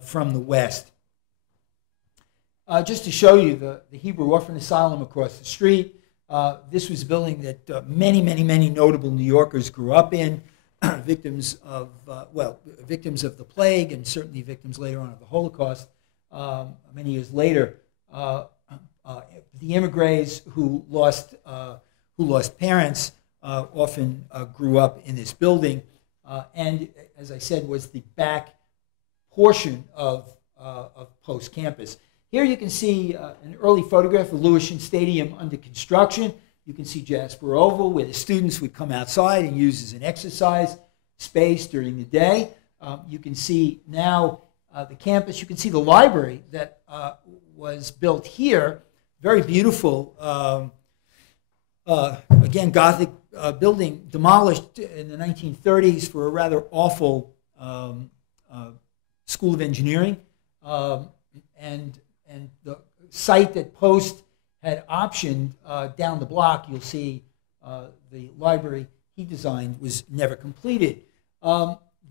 from the west. Just to show you the Hebrew Orphan Asylum across the street, this was a building that many notable New Yorkers grew up in, victims of the plague, and certainly victims later on of the Holocaust. Many years later, the immigrants who lost parents often grew up in this building, and as I said, was the back portion of Post campus. Here you can see an early photograph of Lewisham Stadium under construction. You can see Jasper Oval, where the students would come outside and use as an exercise space during the day. You can see now the campus. You can see the library that was built here. Very beautiful, again, Gothic building, demolished in the 1930s for a rather awful School of Engineering. And the site that Post had optioned down the block, you'll see the library he designed, was never completed.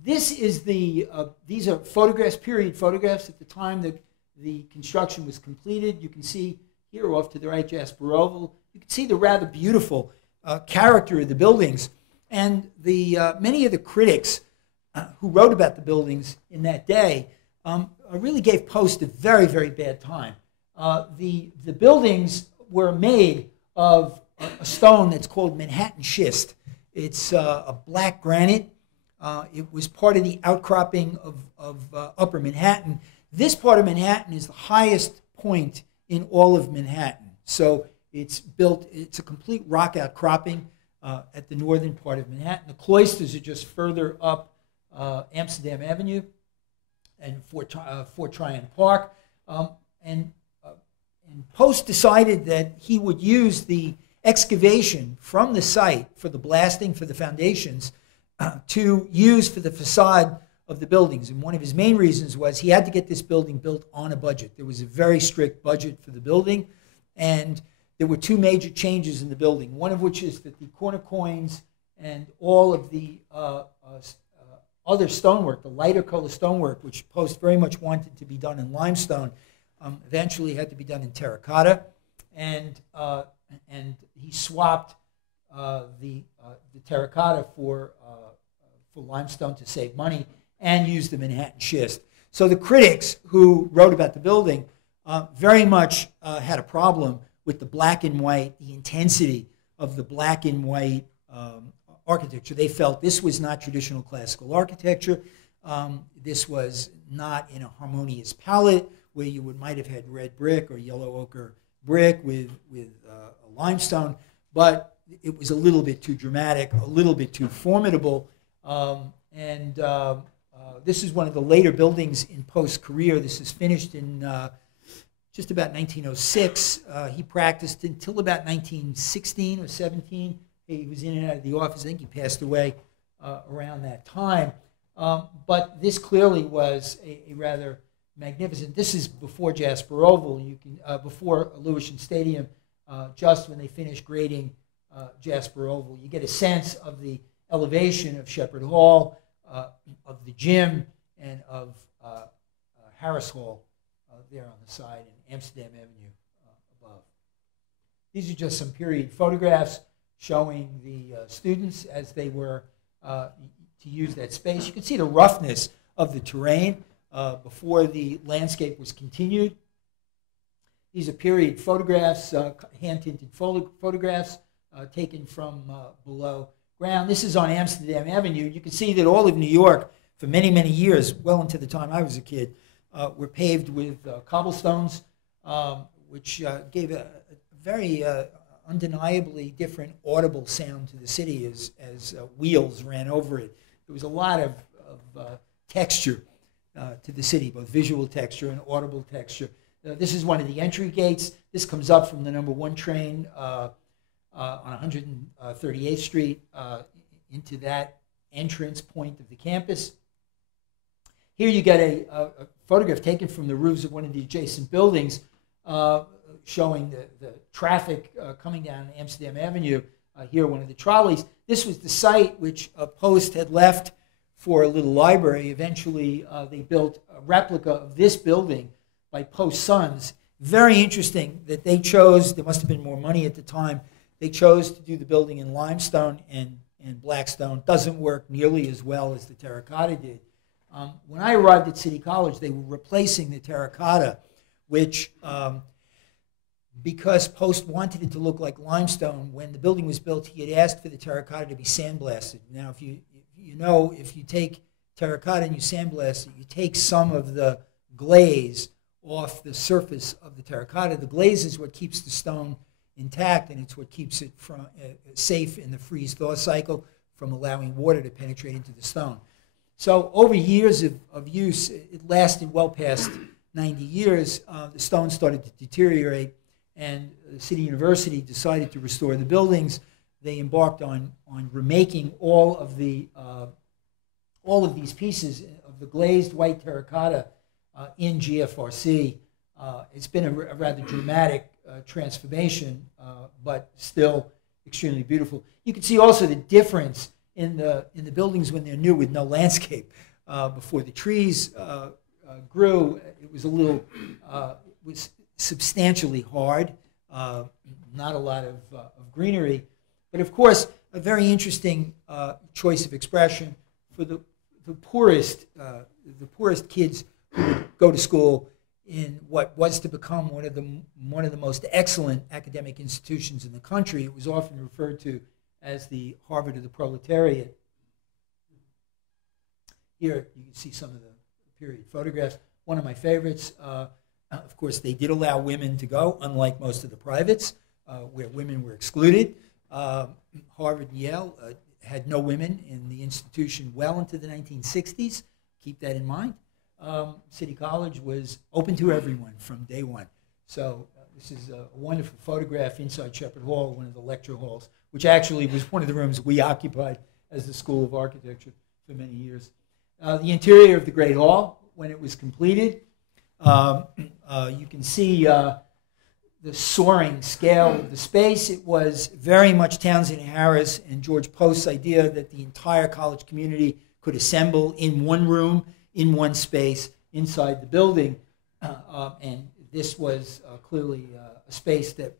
These are photographs, period photographs at the time that the construction was completed. You can see here off to the right Jasper Oval. You can see the rather beautiful character of the buildings, and many of the critics who wrote about the buildings in that day really gave Post a very bad time. The buildings were made of a stone that's called Manhattan schist. It's a black granite. It was part of the outcropping of Upper Manhattan. This part of Manhattan is the highest point in all of Manhattan. So it's a complete rock outcropping at the northern part of Manhattan. The cloisters are just further up Amsterdam Avenue and Fort Tryon Park. And Post decided that he would use the excavation from the site for the blasting, for the foundations, to use for the facade of the buildings. And one of his main reasons was he had to get this building built on a budget. There was a very strict budget for the building, and there were two major changes in the building, one of which is that the corner coins and all of the other stonework, the lighter color stonework, which Post very much wanted to be done in limestone, eventually had to be done in terracotta, and he swapped the terracotta for limestone to save money and used the Manhattan schist. So the critics who wrote about the building very much had a problem with the black and white, the intensity of the black and white architecture. They felt this was not traditional classical architecture. This was not in a harmonious palette where you might have had red brick or yellow ochre brick with a limestone, but it was a little bit too dramatic, a little bit too formidable. This is one of the later buildings in Post's career. This is finished in just about 1906. He practiced until about 1916 or 17. He was in and out of the office. I think he passed away around that time. But this clearly was a rather magnificent. This is before Jasper Oval. You can before Lewisham Stadium, just when they finished grading Jasper Oval. You get a sense of the elevation of Shepherd Hall, of the gym, and of Harris Hall there on the side, and Amsterdam Avenue above. These are just some period photographs showing the students as they were to use that space. You can see the roughness of the terrain before the landscape was continued. These are period photographs, hand-tinted photographs taken from below ground. This is on Amsterdam Avenue. You can see that all of New York, for many, many years, well into the time I was a kid, were paved with cobblestones, which gave a very undeniably different audible sound to the city as wheels ran over it. There was a lot of texture to the city, both visual texture and audible texture. This is one of the entry gates. This comes up from the number 1 train on 138th Street into that entrance point of the campus. Here you get a photograph taken from the roofs of one of the adjacent buildings showing the traffic coming down Amsterdam Avenue. Here, one of the trolleys. This was the site which Post had left for a little library. Eventually, they built a replica of this building by Post's sons. Very interesting that they chose, there must have been more money at the time, they chose to do the building in limestone and blackstone. Doesn't work nearly as well as the terracotta did. When I arrived at City College, they were replacing the terracotta, which, because Post wanted it to look like limestone, when the building was built, he had asked for the terracotta to be sandblasted. Now, if you take terracotta and you sandblast it, you take some of the glaze off the surface of the terracotta. The glaze is what keeps the stone intact, and it's what keeps it from, safe in the freeze-thaw cycle from allowing water to penetrate into the stone. So over years of use, it lasted well past 90 years. The stone started to deteriorate, and the City University decided to restore the buildings. They embarked on remaking all of these pieces of the glazed white terracotta in GFRC. It's been a rather dramatic transformation, but still extremely beautiful. You can see also the difference in the buildings when they're new with no landscape. Before the trees grew, it was a little, was substantially hard, not a lot of greenery, but of course a very interesting choice of expression for the poorest kids who would go to school in what was to become one of the most excellent academic institutions in the country. It was often referred to as the Harvard of the proletariat. Here you can see some of the period photographs. One of my favorites, of course, they did allow women to go, unlike most of the privates, where women were excluded. Harvard and Yale had no women in the institution well into the 1960s. Keep that in mind. City College was open to everyone from day one. So this is a wonderful photograph inside Shepherd Hall, one of the lecture halls, which actually was one of the rooms we occupied as the School of Architecture for many years. the interior of the Great Hall when it was completed. You can see the soaring scale of the space. It was very much Townsend Harris and George Post's idea that the entire college community could assemble in one room, in one space, inside the building. And this was clearly a space that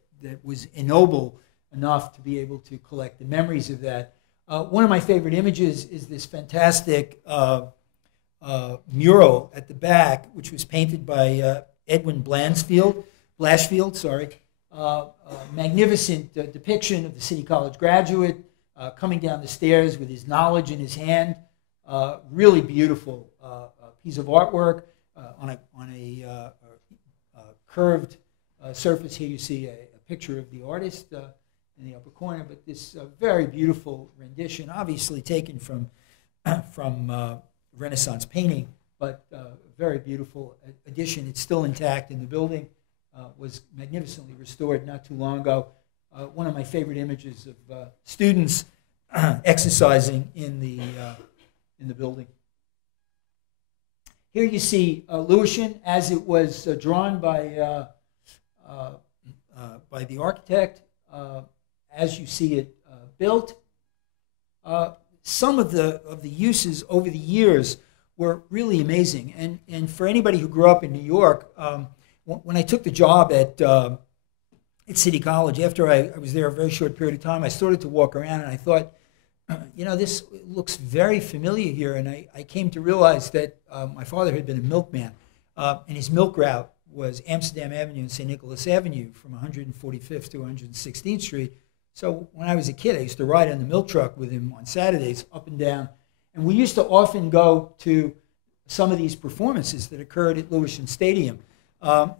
was ennobled enough to be able to collect the memories of that. One of my favorite images is this fantastic mural at the back, which was painted by Edwin Blanchfield, magnificent depiction of the City College graduate coming down the stairs with his knowledge in his hand. Really beautiful piece of artwork on a curved surface. Here you see a picture of the artist in the upper corner, but this very beautiful rendition, obviously taken from Renaissance painting, but very beautiful addition. It's still intact in the building. Was magnificently restored not too long ago. One of my favorite images of students exercising in the building. Here you see Lewisham as it was drawn by the architect, as you see it built. Some of the uses over the years were really amazing, and for anybody who grew up in New York. When I took the job at City College, after I was there a very short period of time, I started to walk around and I thought, this looks very familiar here. And I came to realize that my father had been a milkman, and his milk route was Amsterdam Avenue and St. Nicholas Avenue from 145th to 116th Street. So when I was a kid, I used to ride on the milk truck with him on Saturdays up and down. And we used to often go to some of these performances that occurred at Lewisham Stadium.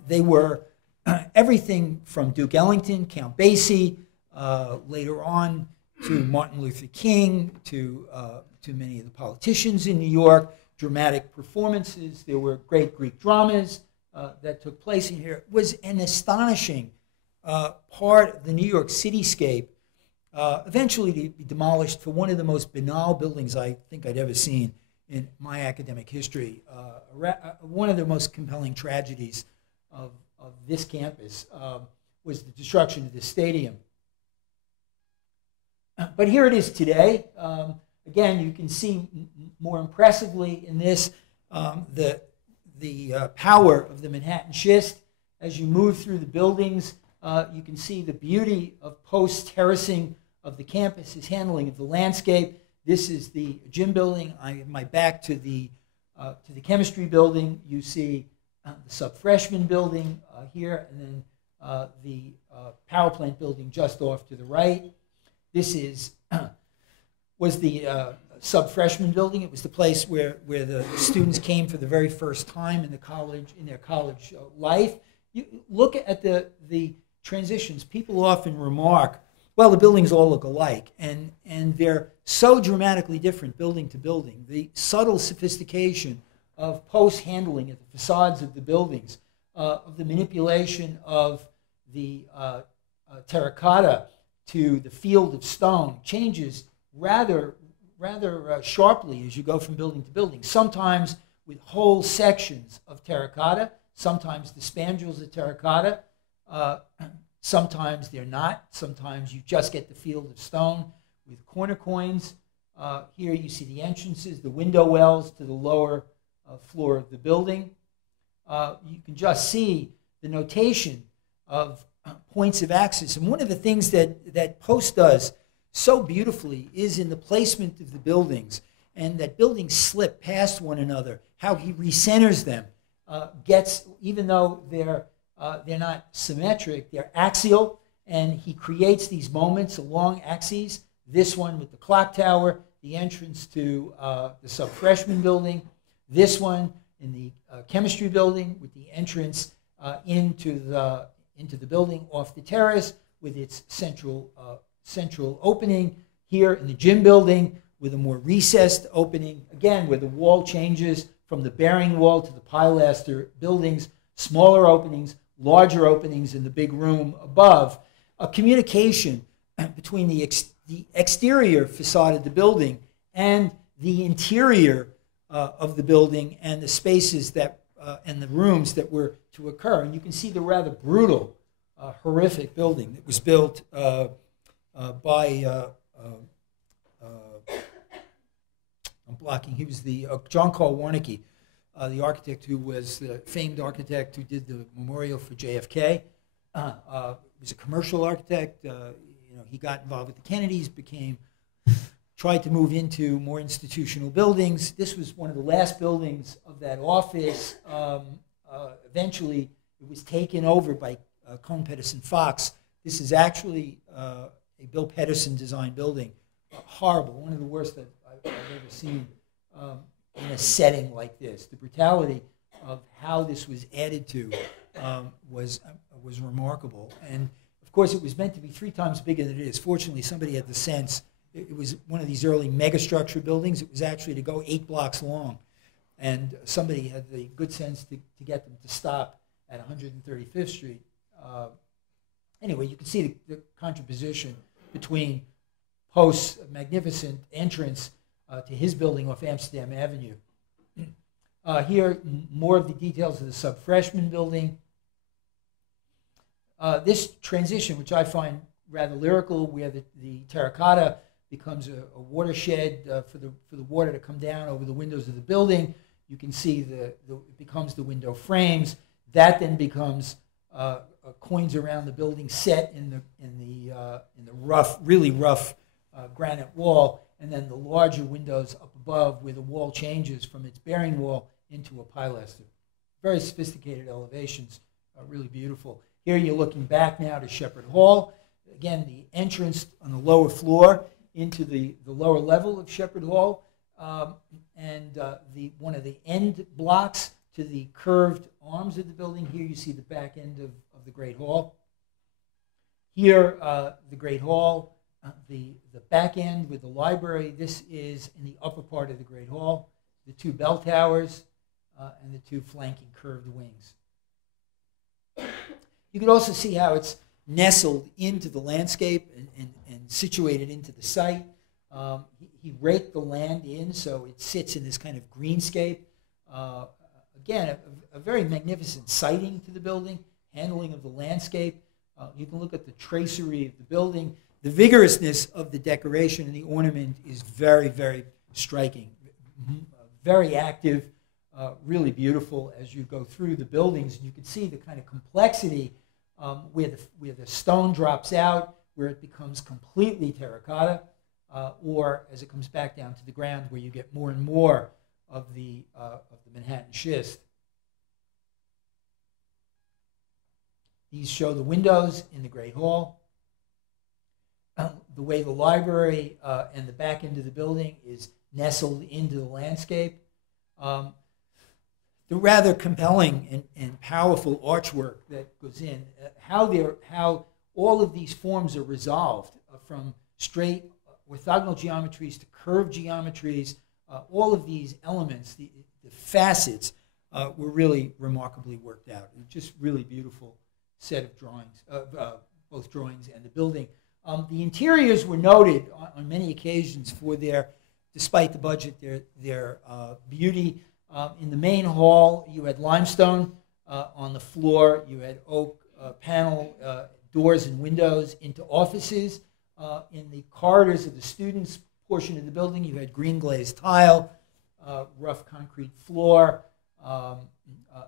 They were everything from Duke Ellington, Count Basie, later on to Martin Luther King, to many of the politicians in New York, dramatic performances. There were great Greek dramas that took place in here. It was an astonishing part of the New York cityscape, eventually to be demolished for one of the most banal buildings I think I'd ever seen in my academic history. One of the most compelling tragedies of this campus was the destruction of the stadium. But here it is today. Again, you can see more impressively in this the power of the Manhattan schist. As you move through the buildings, you can see the beauty of post-terracing of the campus, his handling of the landscape. This is the gym building. I have my back to the chemistry building. You see the sub-freshman building here, and then the power plant building just off to the right. This was the sub-freshman building. It was the place where the students came for the very first time in their college life. You look at the transitions. People often remark, well, the buildings all look alike, and they're so dramatically different building to building. The subtle sophistication of post-handling of the facades of the buildings, of the manipulation of the terracotta to the field of stone changes rather sharply as you go from building to building. Sometimes with whole sections of terracotta, sometimes the spandrels of terracotta, sometimes they're not. Sometimes you just get the field of stone with corner coins. Here you see the entrances, the window wells to the lower floor of the building. You can just see the notation of points of access. And one of the things that Post does so beautifully is in the placement of the buildings, and that buildings slip past one another, how he recenters them, even though they're not symmetric, they're axial, and he creates these moments along axes. This one with the clock tower, the entrance to the sub-freshman building, this one in the chemistry building with the entrance into the building off the terrace with its central opening, here in the gym building with a more recessed opening, again where the wall changes from the bearing wall to the pilaster buildings, smaller openings, larger openings in the big room above. A communication between the exterior facade of the building and the interior of the building and the spaces that and the rooms that were to occur. And you can see the rather brutal, horrific building that was built by I'm blocking. He was the John Carl Warnke, the architect who was the famed architect who did the memorial for JFK. He was a commercial architect. He got involved with the Kennedys, tried to move into more institutional buildings. This was one of the last buildings of that office. Eventually, it was taken over by Cohn Pedersen Fox. This is actually a Bill Pedersen designed building. Horrible, one of the worst that I've ever seen in a setting like this. The brutality of how this was added to was remarkable. And of course, it was meant to be 3 times bigger than it is. Fortunately, somebody had the sense. It was one of these early megastructure buildings. It was actually to go 8 blocks long. And somebody had the good sense to get them to stop at 135th Street. Anyway, you can see the contraposition between Post's magnificent entrance to his building off Amsterdam Avenue. Here, more of the details of the sub-freshman building. This transition, which I find rather lyrical, where the terracotta becomes a watershed for the water to come down over the windows of the building. You can see it becomes the window frames. That then becomes coins around the building set in the rough, really rough granite wall, and then the larger windows up above where the wall changes from its bearing wall into a pilaster. Very sophisticated elevations, really beautiful. Here you're looking back now to Shepherd Hall. Again, the entrance on the lower floor into the lower level of Shepherd Hall, and one of the end blocks to the curved arms of the building. Here you see the back end of the Great Hall. Here, the Great Hall, the back end with the library. This is in the upper part of the Great Hall. The 2 bell towers and the 2 flanking curved wings. You can also see how it's nestled into the landscape and situated into the site. He raked the land in so it sits in this kind of greenscape. Again, a very magnificent siting to the building, handling of the landscape. You can look at the tracery of the building. The vigorousness of the decoration and the ornament is very, very striking. Very active, really beautiful as you go through the buildings. And you can see the kind of complexity where the stone drops out, where it becomes completely terracotta, or as it comes back down to the ground, where you get more and more of the Manhattan schist. These show the windows in the Great Hall. The way the library and the back end of the building is nestled into the landscape. The rather compelling and powerful archwork that goes in, how all of these forms are resolved from straight orthogonal geometries to curved geometries. All of these elements, the facets, were really remarkably worked out. Just really beautiful set of drawings, both drawings and the building. The interiors were noted on many occasions for their, despite the budget, their beauty. In the main hall, you had limestone on the floor. You had oak panel doors and windows into offices. In the corridors of the students' portion of the building, you had green glazed tile, rough concrete floor,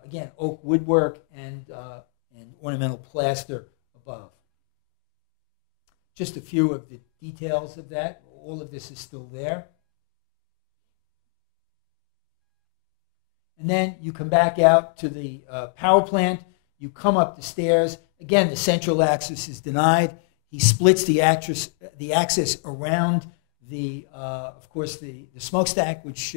again, oak woodwork, and ornamental plaster above. Just a few of the details of that. All of this is still there. And then you come back out to the power plant. You come up the stairs. Again, the central axis is denied. He splits the axis around of course, the smokestack, which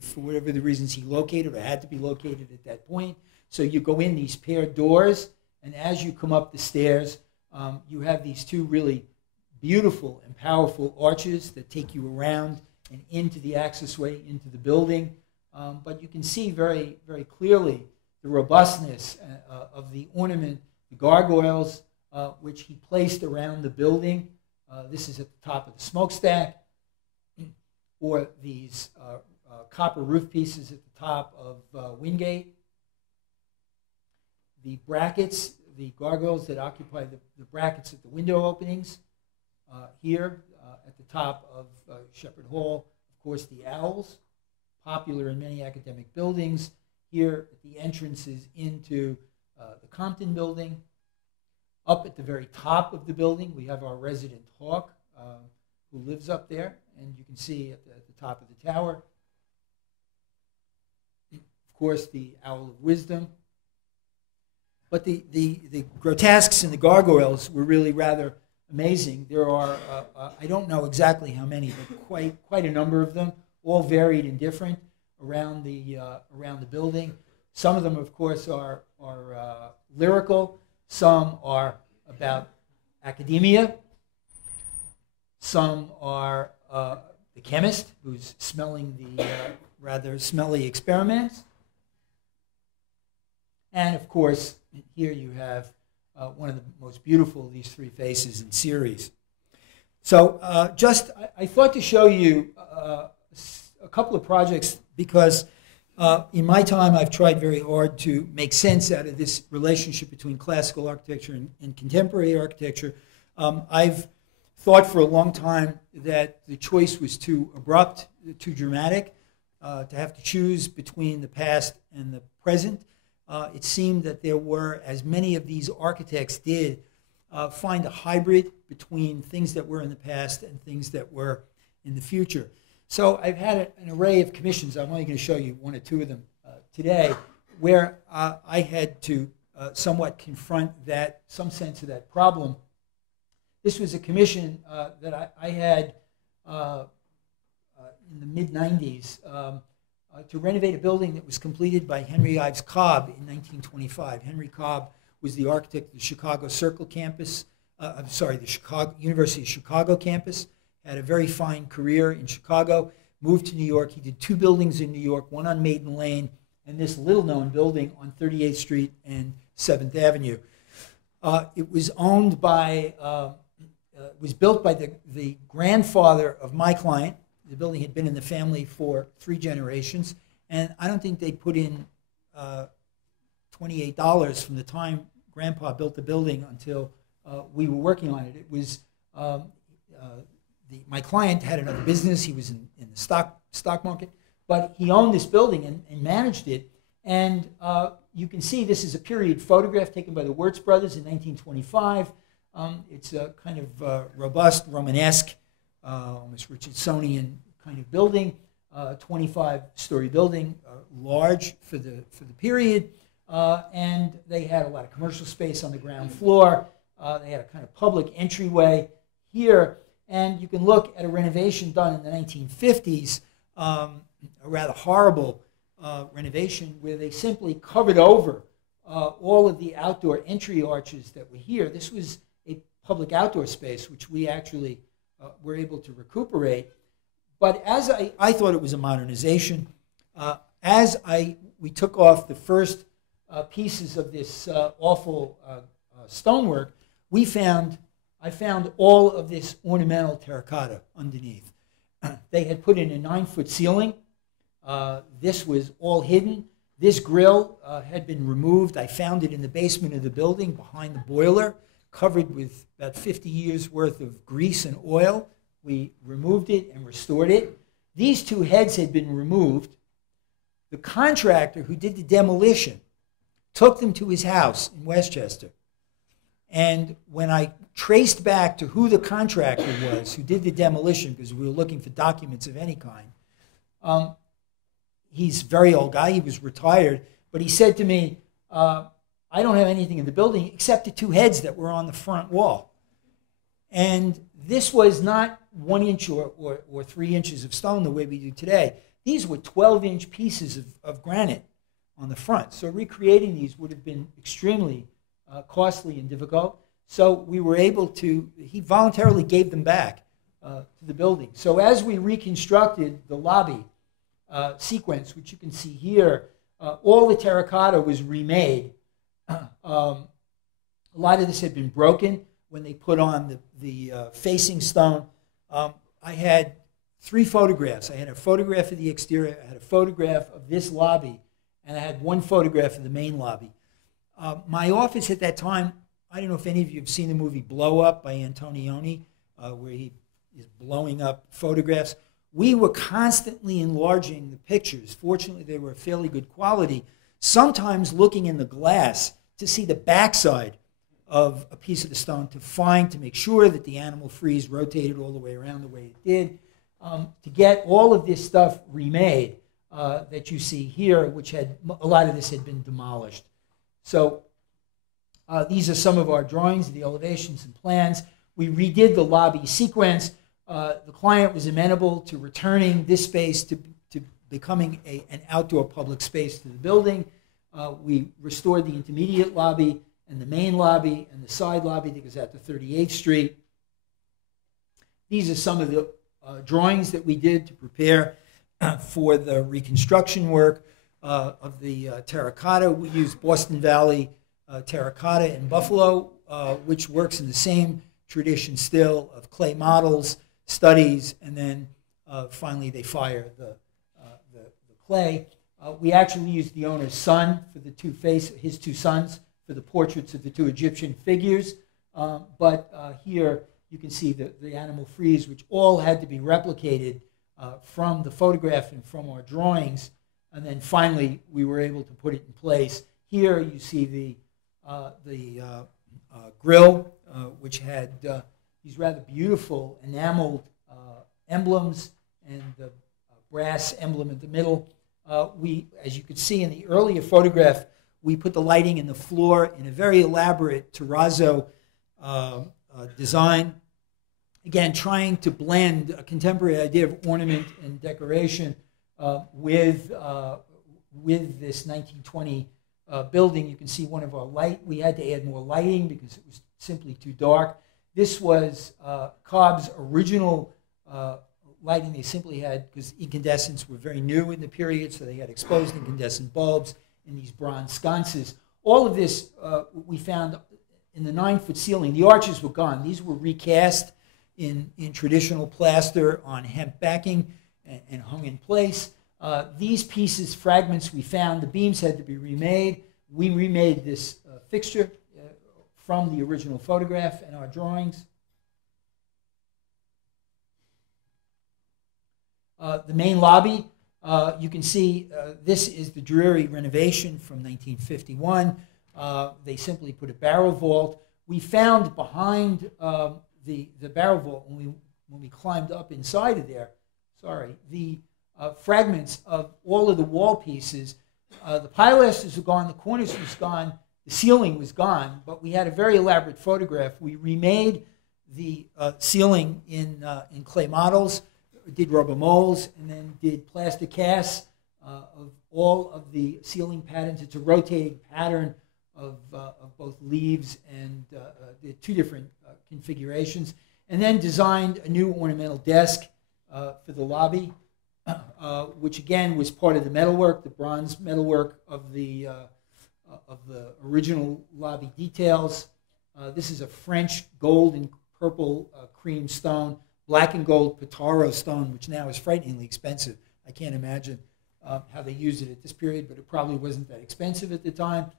for whatever the reasons he located or had to be located at that point. So you go in these paired doors, and as you come up the stairs, you have these 2 really beautiful and powerful arches that take you around and into the accessway into the building. But you can see very, very clearly the robustness of the ornament, the gargoyles, which he placed around the building. This is at the top of the smokestack, or these copper roof pieces at the top of Wingate. The brackets, the gargoyles that occupy the brackets at the window openings here at the top of Shepherd Hall. Of course, the owls, popular in many academic buildings. Here at the entrances into the Compton building. Up at the very top of the building, we have our resident hawk who lives up there, and you can see at the top of the tower. Of course, the owl of wisdom. But the grotesques and the gargoyles were really rather amazing. There are, I don't know exactly how many, but quite a number of them, all varied and different around the building. Some of them, of course, are lyrical. Some are about academia. Some are the chemist who's smelling the rather smelly experiments. And of course, here you have one of the most beautiful of these three faces in series. So I thought to show you a couple of projects because in my time I've tried very hard to make sense out of this relationship between classical architecture and contemporary architecture. I've thought for a long time that the choice was too abrupt, too dramatic, to have to choose between the past and the present. It seemed that there were, as many of these architects did, find a hybrid between things that were in the past and things that were in the future. So I've had an array of commissions. I'm only going to show you one or two of them today, where I had to somewhat confront some sense of that problem. This was a commission that I had in the mid-90s to renovate a building that was completed by Henry Ives Cobb in 1925. Henry Cobb was the architect of the Chicago Circle campus, the University of Chicago campus, had a very fine career in Chicago, moved to New York. He did two buildings in New York, one on Maiden Lane and this little-known building on 38th Street and 7th Avenue. It was owned by, was built by the grandfather of my client. The building had been in the family for 3 generations, and I don't think they put in $28 from the time Grandpa built the building until we were working on it. It was my client had another business. He was in the stock market, but he owned this building and managed it. And you can see this is a period photograph taken by the Wirtz brothers in 1925. It's a kind of robust, Romanesque, almost Richardsonian kind of building, 25-story building, large for the period, and they had a lot of commercial space on the ground floor. They had a kind of public entryway here, and you can look at a renovation done in the 1950s, a rather horrible renovation where they simply covered over all of the outdoor entry arches that were here. This was a public outdoor space, which we actually were able to recuperate. But as I thought it was a modernization, we took off the first pieces of this awful stonework, I found all of this ornamental terracotta underneath. They had put in a 9-foot ceiling. This was all hidden. This grill had been removed. I found it in the basement of the building behind the boiler, covered with about 50 years worth of grease and oil. We removed it and restored it. These 2 heads had been removed. The contractor who did the demolition took them to his house in Westchester. And when I traced back to who the contractor was who did the demolition, because we were looking for documents of any kind, he's a very old guy. He was retired. But he said to me, I don't have anything in the building except the 2 heads that were on the front wall. And this was not 1 inch or 3 inches of stone the way we do today. These were 12-inch pieces of granite on the front. So recreating these would have been extremely costly and difficult. So we were able to, he voluntarily gave them back to the building. So as we reconstructed the lobby sequence, which you can see here, all the terracotta was remade. A lot of this had been broken when they put on the facing stone. I had 3 photographs. I had a photograph of the exterior, I had a photograph of this lobby, and I had 1 photograph of the main lobby. My office at that time, I don't know if any of you have seen the movie Blow Up by Antonioni, where he is blowing up photographs. We were constantly enlarging the pictures. Fortunately, they were fairly good quality, sometimes looking in the glass to see the backside of a piece of the stone to make sure that the animal frieze rotated all the way around the way it did, to get all of this stuff remade that you see here, which had, a lot of this had been demolished. So these are some of our drawings, the elevations and plans. We redid the lobby sequence. The client was amenable to returning this space to becoming an outdoor public space to the building. We restored the intermediate lobby and the main lobby and the side lobby that goes out to 38th Street. These are some of the drawings that we did to prepare for the reconstruction work of the terracotta. We used Boston Valley terracotta in Buffalo, which works in the same tradition still of clay models, studies, and then finally they fire the clay. We actually used the owner's son for the his 2 sons for the portraits of the 2 Egyptian figures. But here you can see the animal frieze, which all had to be replicated from the photograph and from our drawings. And then finally, we were able to put it in place. Here you see the grill, which had these rather beautiful enameled emblems and the brass emblem in the middle. As you could see in the earlier photograph, we put the lighting in the floor in a very elaborate terrazzo design. Again, trying to blend a contemporary idea of ornament and decoration with this 1920 building. You can see one of our we had to add more lighting because it was simply too dark. This was Cobb's original lighting. They simply had, because incandescents were very new in the period, so they had exposed incandescent bulbs in these bronze sconces. All of this we found in the 9-foot ceiling. The arches were gone. These were recast in traditional plaster on hemp backing and hung in place. These pieces, fragments we found, the beams had to be remade. We remade this fixture from the original photograph and our drawings. The main lobby, you can see this is the Drury renovation from 1951. They simply put a barrel vault. We found behind the barrel vault, when we climbed up inside of there, the fragments of all of the wall pieces. The pilasters were gone, the cornice was gone, the ceiling was gone, but we had a very elaborate photograph. We remade the ceiling in clay models, did rubber molds, and then did plaster casts of all of the ceiling patterns. It's a rotating pattern of both leaves and the 2 different configurations, and then designed a new ornamental desk for the lobby, which again was part of the metalwork, the bronze metalwork of the original lobby details. This is a French gold and purple cream stone, black and gold Pitaro stone, which now is frighteningly expensive. I can't imagine how they used it at this period, but it probably wasn't that expensive at the time.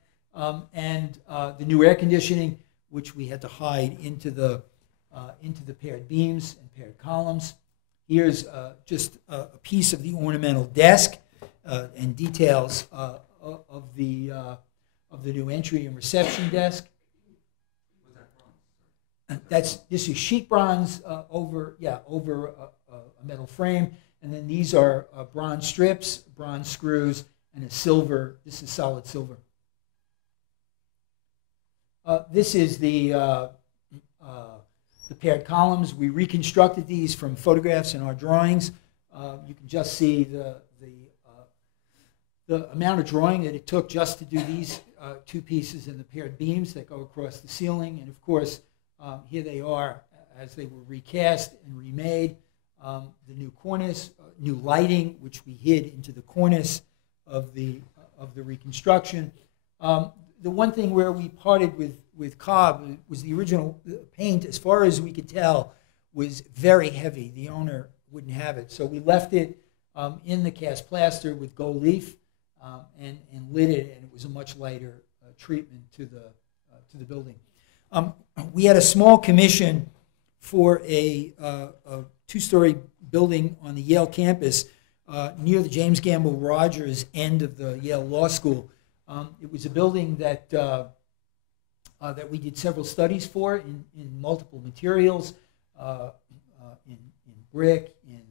And the new air conditioning, which we had to hide into the paired beams and paired columns. Here's just a piece of the ornamental desk and details of the new entry and reception desk. This is sheet bronze over a metal frame, and then these are bronze strips, bronze screws, and a silver. This is solid silver. This is the paired columns. We reconstructed these from photographs in our drawings. You can just see the amount of drawing that it took just to do these 2 pieces and the paired beams that go across the ceiling. And of course, here they are as they were recast and remade. The new cornice, new lighting, which we hid into the cornice of the reconstruction. The one thing where we parted with Cobb was the original paint, as far as we could tell, was very heavy. The owner wouldn't have it. So we left it in the cast plaster with gold leaf and lit it, and it was a much lighter treatment to the building. We had a small commission for a two-story building on the Yale campus near the James Gamble Rogers end of the Yale Law School. It was a building that we did several studies for in multiple materials, in brick, in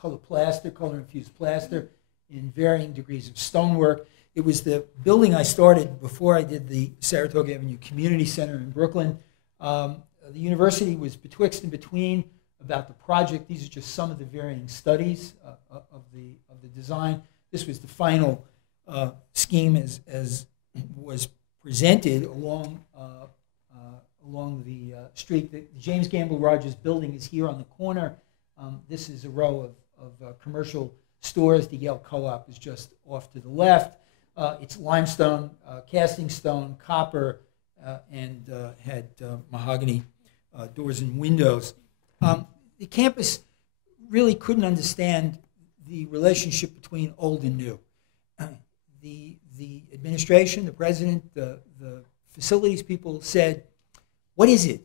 color plaster, color-infused plaster, in varying degrees of stonework. It was the building I started before I did the Saratoga Avenue Community Center in Brooklyn. The university was betwixt and between about the project. These are just some of the varying studies of the design. This was the final scheme as was presented along the street. The James Gamble Rogers building is here on the corner. This is a row of commercial stores. The Yale Co-op is just off to the left. It's limestone, casting stone, copper, and had mahogany doors and windows. The campus really couldn't understand the relationship between old and new. The administration, the president, the facilities people said, what is it?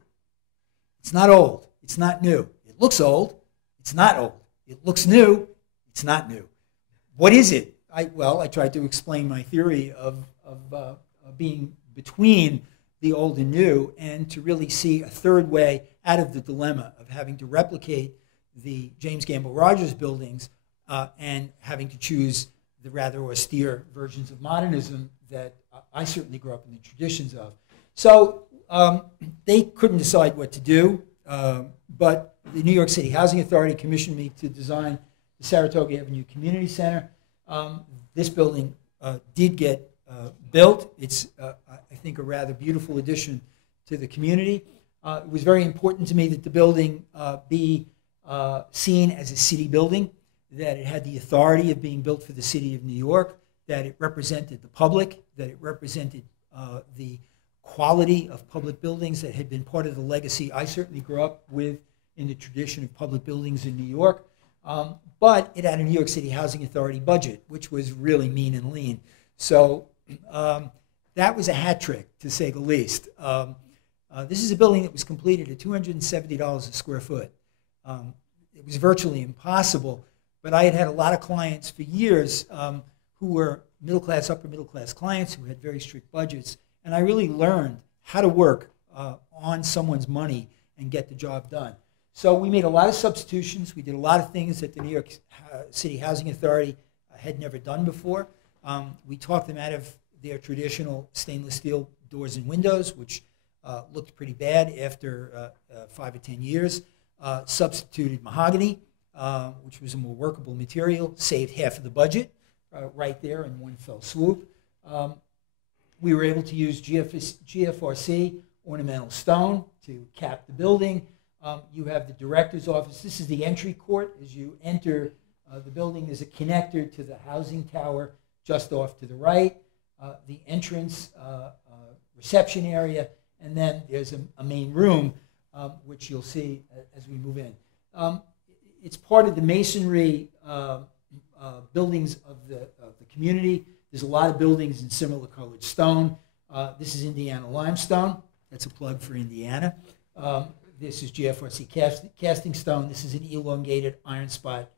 It's not old. It's not new. It looks old. It's not old. It looks new. It's not new. What is it? I tried to explain my theory of being between the old and new, and to really see a third way out of the dilemma of having to replicate the James Gamble Rogers buildings and having to choose the rather austere versions of modernism that I certainly grew up in the traditions of. So they couldn't decide what to do, but the New York City Housing Authority commissioned me to design the Saratoga Avenue Community Center. This building did get built. It's, I think, a rather beautiful addition to the community. It was very important to me that the building be seen as a city building, that it had the authority of being built for the city of New York, that it represented the public, that it represented the quality of public buildings that had been part of the legacy I certainly grew up with in the tradition of public buildings in New York. But it had a New York City Housing Authority budget, which was really mean and lean. So that was a hat trick, to say the least. This is a building that was completed at $270 a square foot. It was virtually impossible, but I had had a lot of clients for years who were middle-class, upper-middle-class clients who had very strict budgets, and I really learned how to work on someone's money and get the job done. So we made a lot of substitutions. We did a lot of things that the New York City Housing Authority had never done before. We talked them out of their traditional stainless steel doors and windows, which looked pretty bad after 5 or 10 years. Substituted mahogany, which was a more workable material, saved half of the budget right there in one fell swoop. We were able to use GFRC ornamental stone to cap the building. You have the director's office. This is the entry court. As you enter the building, there's a connector to the housing tower just off to the right, the entrance reception area, and then there's a main room, which you'll see as we move in. It's part of the masonry buildings of the community. There's a lot of buildings in similar colored stone. This is Indiana limestone. That's a plug for Indiana. This is GFRC casting stone. This is an elongated iron spot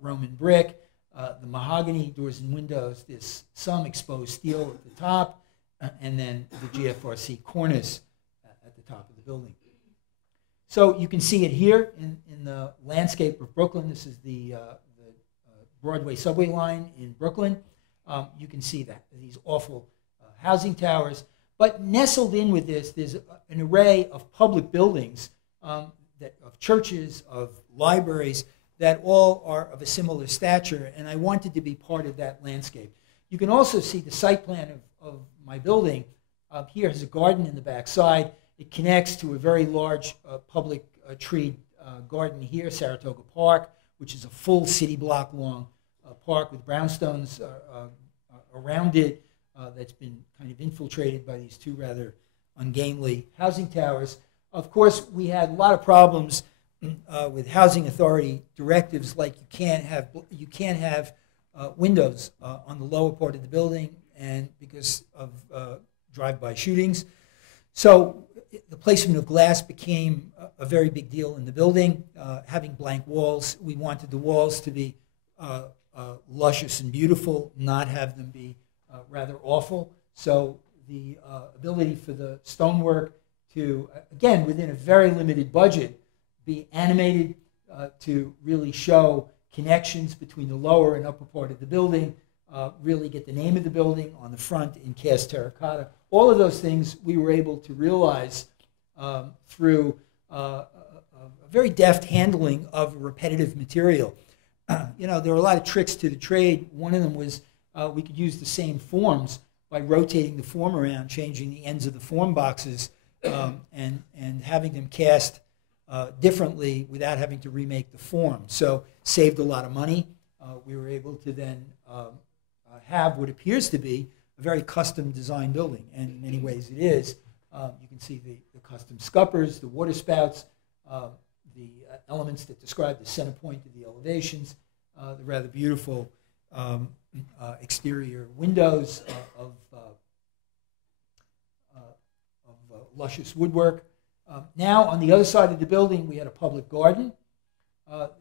Roman brick. The mahogany doors and windows. There's some exposed steel at the top, and then the GFRC cornice at the top of the building. So you can see it here in the landscape of Brooklyn. This is the Broadway subway line in Brooklyn. You can see that these awful housing towers. But nestled in with this, there's an array of public buildings, of churches, of libraries, that all are of a similar stature, and I wanted to be part of that landscape. You can also see the site plan of my building. Here has a garden in the back side. It connects to a very large public tree garden here, Saratoga Park, which is a full city block long park with brownstones around it. That's been kind of infiltrated by these two rather ungainly housing towers. Of course, we had a lot of problems with housing authority directives like you can't have windows on the lower part of the building, and because of drive-by shootings. So the placement of glass became a very big deal in the building. Having blank walls, we wanted the walls to be luscious and beautiful, not have them be rather awful. So the ability for the stonework to, again, within a very limited budget, be animated to really show connections between the lower and upper part of the building, really get the name of the building on the front in cast terracotta. All of those things we were able to realize through a very deft handling of repetitive material. There were a lot of tricks to the trade. One of them was we could use the same forms by rotating the form around, changing the ends of the form boxes, and having them cast differently without having to remake the form. So saved a lot of money. We were able to then have what appears to be a very custom design building, and in many ways it is. You can see the custom scuppers, the water spouts, the elements that describe the center point of the elevations, the rather beautiful exterior windows of luscious woodwork. Now, on the other side of the building, we had a public garden.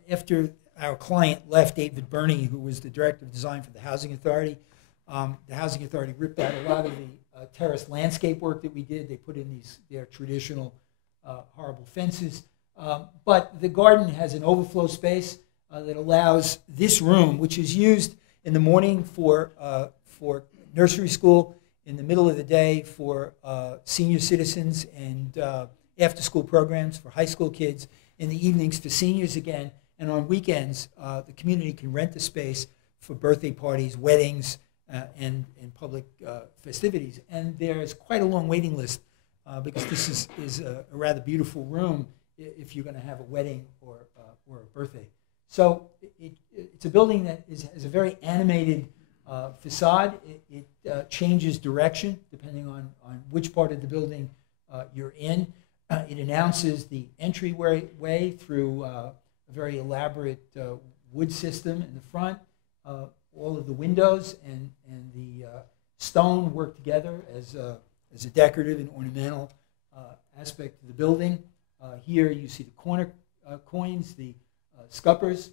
After our client left, David Burney, who was the director of design for the Housing Authority, ripped out a lot of the terrace landscape work that we did. They put in their traditional horrible fences. But the garden has an overflow space that allows this room, which is used in the morning for nursery school, in the middle of the day for senior citizens and after-school programs for high school kids, in the evenings for seniors again, and on weekends the community can rent the space for birthday parties, weddings, and public festivities. And there's quite a long waiting list because this is a rather beautiful room if you're going to have a wedding or a birthday. So it's a building that has a very animated facade. It changes direction depending on which part of the building you're in. It announces the entryway through a very elaborate wood system in the front. All of the windows and the stone work together as a decorative and ornamental aspect of the building. Here you see the corner coins, the scuppers,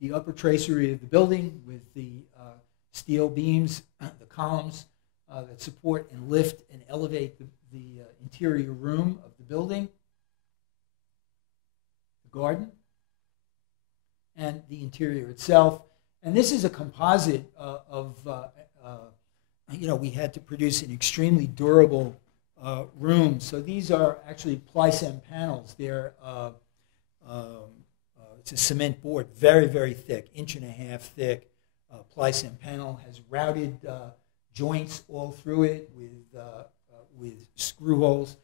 the upper tracery of the building with the steel beams, the columns that support and lift and elevate the interior room of the building, the garden, and the interior itself. And this is a composite we had to produce an extremely durable room. So these are actually plycem panels. They're it's a cement board, very, very thick, 1.5 inch thick. Plycem panel has routed joints all through it with screw holes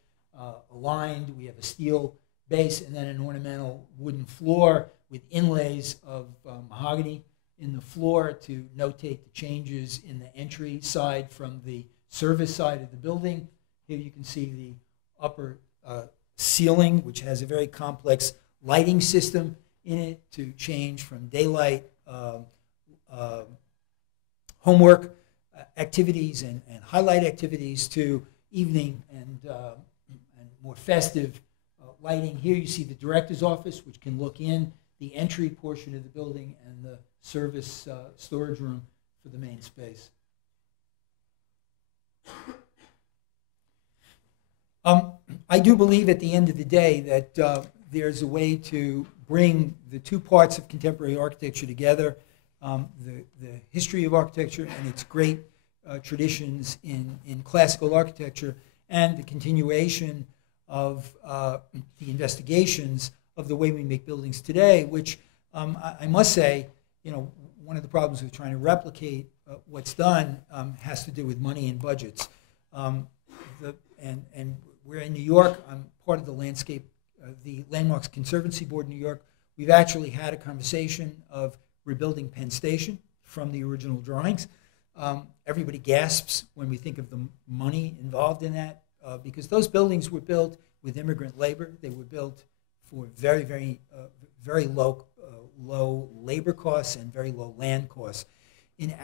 aligned. We have a steel base and then an ornamental wooden floor with inlays of mahogany in the floor to notate the changes in the entry side from the service side of the building. Here you can see the upper ceiling, which has a very complex lighting system in it to change from daylight homework activities and highlight activities to evening and more festive lighting. Here you see the director's office, which can look in the entry portion of the building and the service storage room for the main space. I do believe at the end of the day that there's a way to bring the two parts of contemporary architecture together, the history of architecture and its great traditions in classical architecture, and the continuation of the investigations of the way we make buildings today, which I must say, one of the problems with trying to replicate what's done has to do with money and budgets. And we're in New York. I'm part of the Landmarks Conservancy Board in New York. We've actually had a conversation of rebuilding Penn Station from the original drawings. Everybody gasps when we think of the money involved in that because those buildings were built with immigrant labor. They were built for very low labor costs and very low land costs. In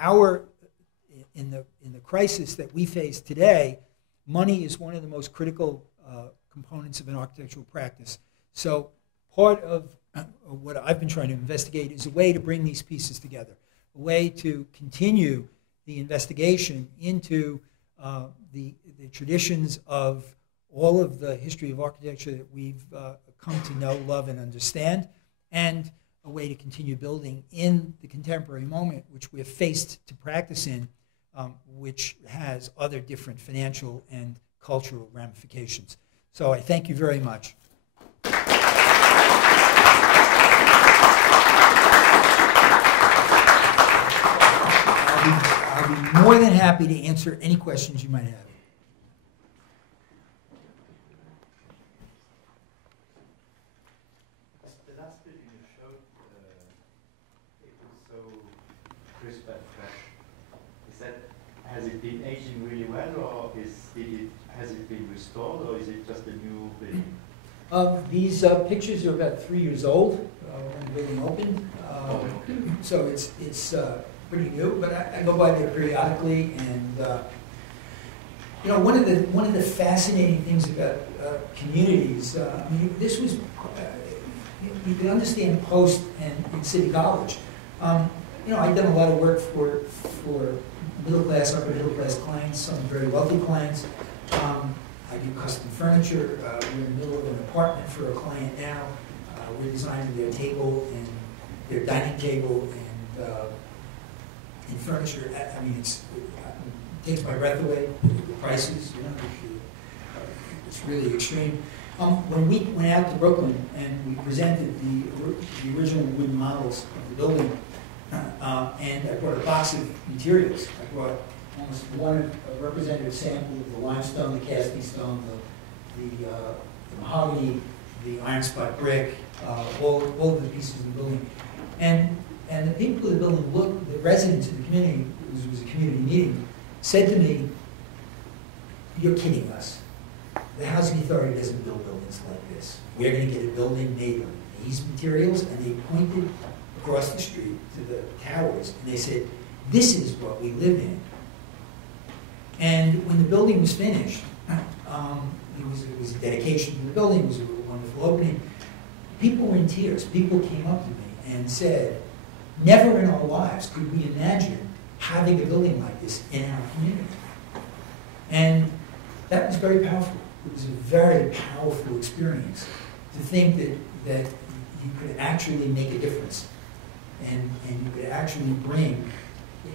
the crisis that we face today, money is one of the most critical components of an architectural practice. So part of what I've been trying to investigate is a way to bring these pieces together, a way to continue the investigation into the traditions of all of the history of architecture that we've come to know, love, and understand, and a way to continue building in the contemporary moment, which we're faced to practice in, which has other different financial and cultural ramifications. So I thank you very much. I'll be more than happy to answer any questions you might have. The last building you showed, it was so crisp and fresh. Has it been aging really well, or has it been restored, or is it just a new building? These pictures are about 3 years old when the building opened, so it's pretty new. But I go by there periodically, and you know, one of the fascinating things about communities. I mean, this was you can understand Post and in City College. You know, I've done a lot of work for middle class, upper middle class clients, some very wealthy clients. I do custom furniture. We're in the middle of an apartment for a client now. We're designing their table and their dining table and furniture. I mean, it takes my breath away. The prices, you know, it's really extreme. When we went out to Brooklyn and we presented the original wooden models of the building, and I brought a box of materials. I brought almost a representative sample of the limestone, the casting stone, the mahogany, the iron spot brick, all of the pieces of the building. And the people of the building the residents of the community, it was a community meeting, said to me, "You're kidding us. The Housing Authority doesn't build buildings like this. We're going to get a building made of these materials," and they pointed across the street to the towers, and they said, "This is what we live in." And when the building was finished, it was a dedication to the building, it was a wonderful opening. People were in tears. People came up to me and said, "Never in our lives could we imagine having a building like this in our community." And that was very powerful. It was a very powerful experience to think that you could actually make a difference and you could actually bring,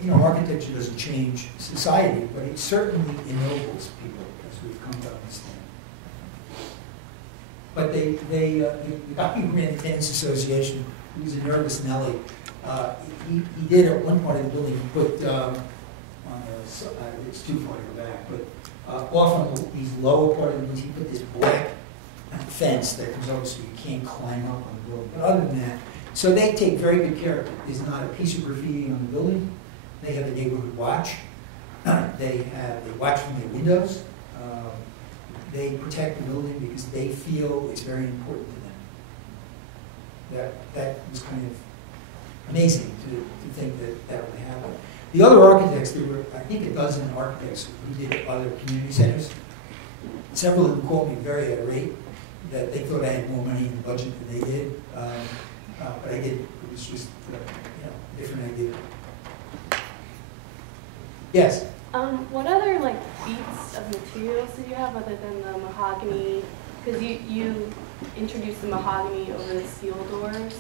you know, architecture doesn't change society, but it certainly ennobles people, as we've come to understand. But the Gothic Grand Tenants Association, who was a nervous Nelly, he did at one part of the building, he put it's too far to go back, but off on these lower part of the building, he put this black fence that comes over so you can't climb up on the building. But other than that, so they take very good care of it. There's not a piece of graffiti on the building. They have a neighborhood watch. They watch from their windows. They protect the building because they feel it's very important to them. That was kind of amazing to think that would happen. The other architects, there were, I think, a dozen architects who did other community centers. Several of them called me very irate that they thought I had more money in the budget than they did. But I did. It was just a different idea. Yes? What other feats of materials did you have other than the mahogany? Because you introduced the mahogany over the steel doors.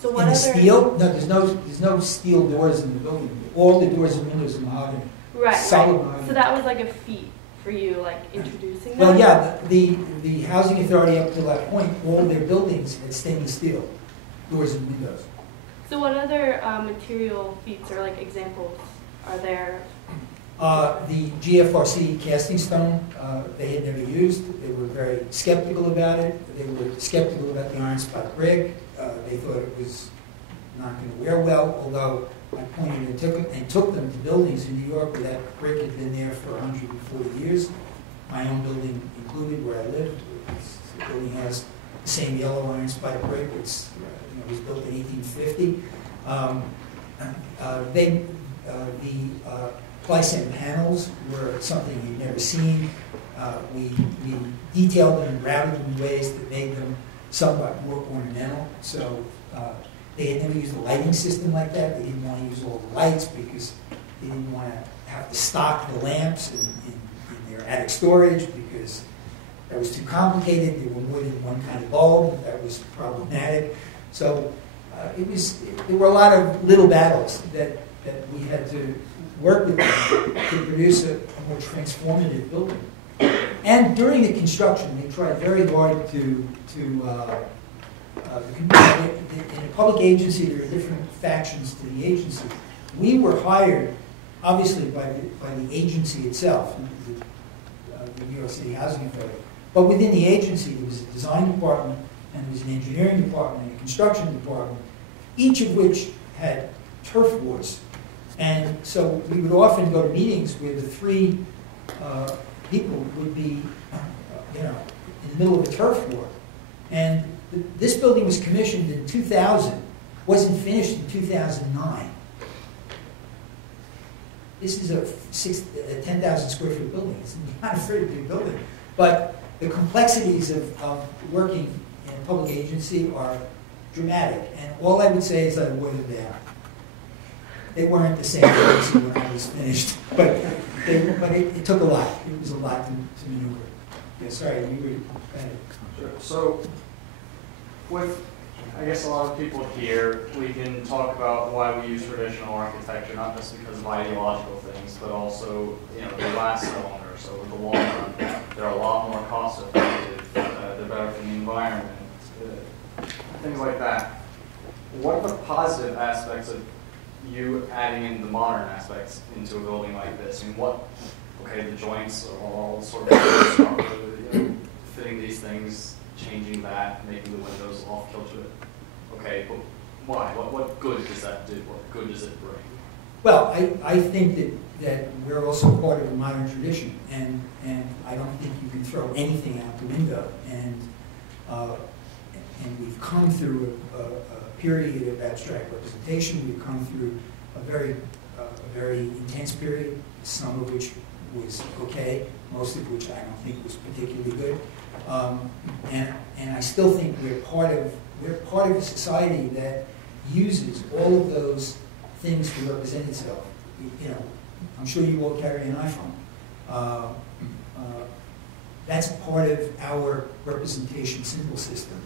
So what in the other steel? No, there's no steel doors in the building. All the doors and windows are mahogany. Right. Solid right. mahogany. So that was like a feat for you, introducing that? Well, yeah, the Housing Authority up to that point, all their buildings had stainless steel doors and windows. So what other material feats or examples are there? The GFRC casting stone, they had never used. They were very skeptical about it. They were skeptical about the iron spot brick. They thought it was not going to wear well, although I pointed and took them to buildings in New York where that brick had been there for 140 years. my own building included where I live. The building has the same yellow iron spike brick. It was built in 1850. The Plycent panels were something you'd never seen. We detailed them and routed them in ways that made them somewhat more ornamental. So they had never used a lighting system like that. They didn't want to use all the lights because they didn't want to have to stock the lamps in their attic storage because that was too complicated. There were more than one kind of bulb. That was problematic. So there were a lot of little battles that we had to work with them to produce a more transformative building. And during the construction, they tried very hard to in a public agency, there are different factions to the agency. We were hired, obviously, by the agency itself, the New York City Housing Authority. But within the agency, there was a design department, and there was an engineering department, and a construction department, each of which had turf wars. And so we would often go to meetings where the three people would be, in the middle of a turf war. And this building was commissioned in 2000, wasn't finished in 2009. This is a 10,000 square foot building. It's not a very big building. But the complexities of working in a public agency are dramatic. And all I would say is I avoided them. They weren't the same agency when I was finished. But it took a lot. It was a lot to maneuver. Yeah, sorry, you were... Sure. So, with, I guess, a lot of people here, we can talk about why we use traditional architecture, not just because of ideological things, but also, the last cylinder. So, with the long run, they're a lot more cost effective, they're better for the environment, things like that. What are the positive aspects of you adding in the modern aspects into a building like this? I mean, the joints are all sort of fitting these things, changing that, making the windows off kilter. Okay, but why? What good does that do? What good does it bring? Well, I think that we're also part of a modern tradition, and I don't think you can throw anything out the window. And we've come through a period of abstract representation. We've come through a very intense period, some of which was okay, most of which I don't think was particularly good. And I still think we're part of a society that uses all of those things to represent itself. I'm sure you all carry an iPhone. That's part of our representation symbol system.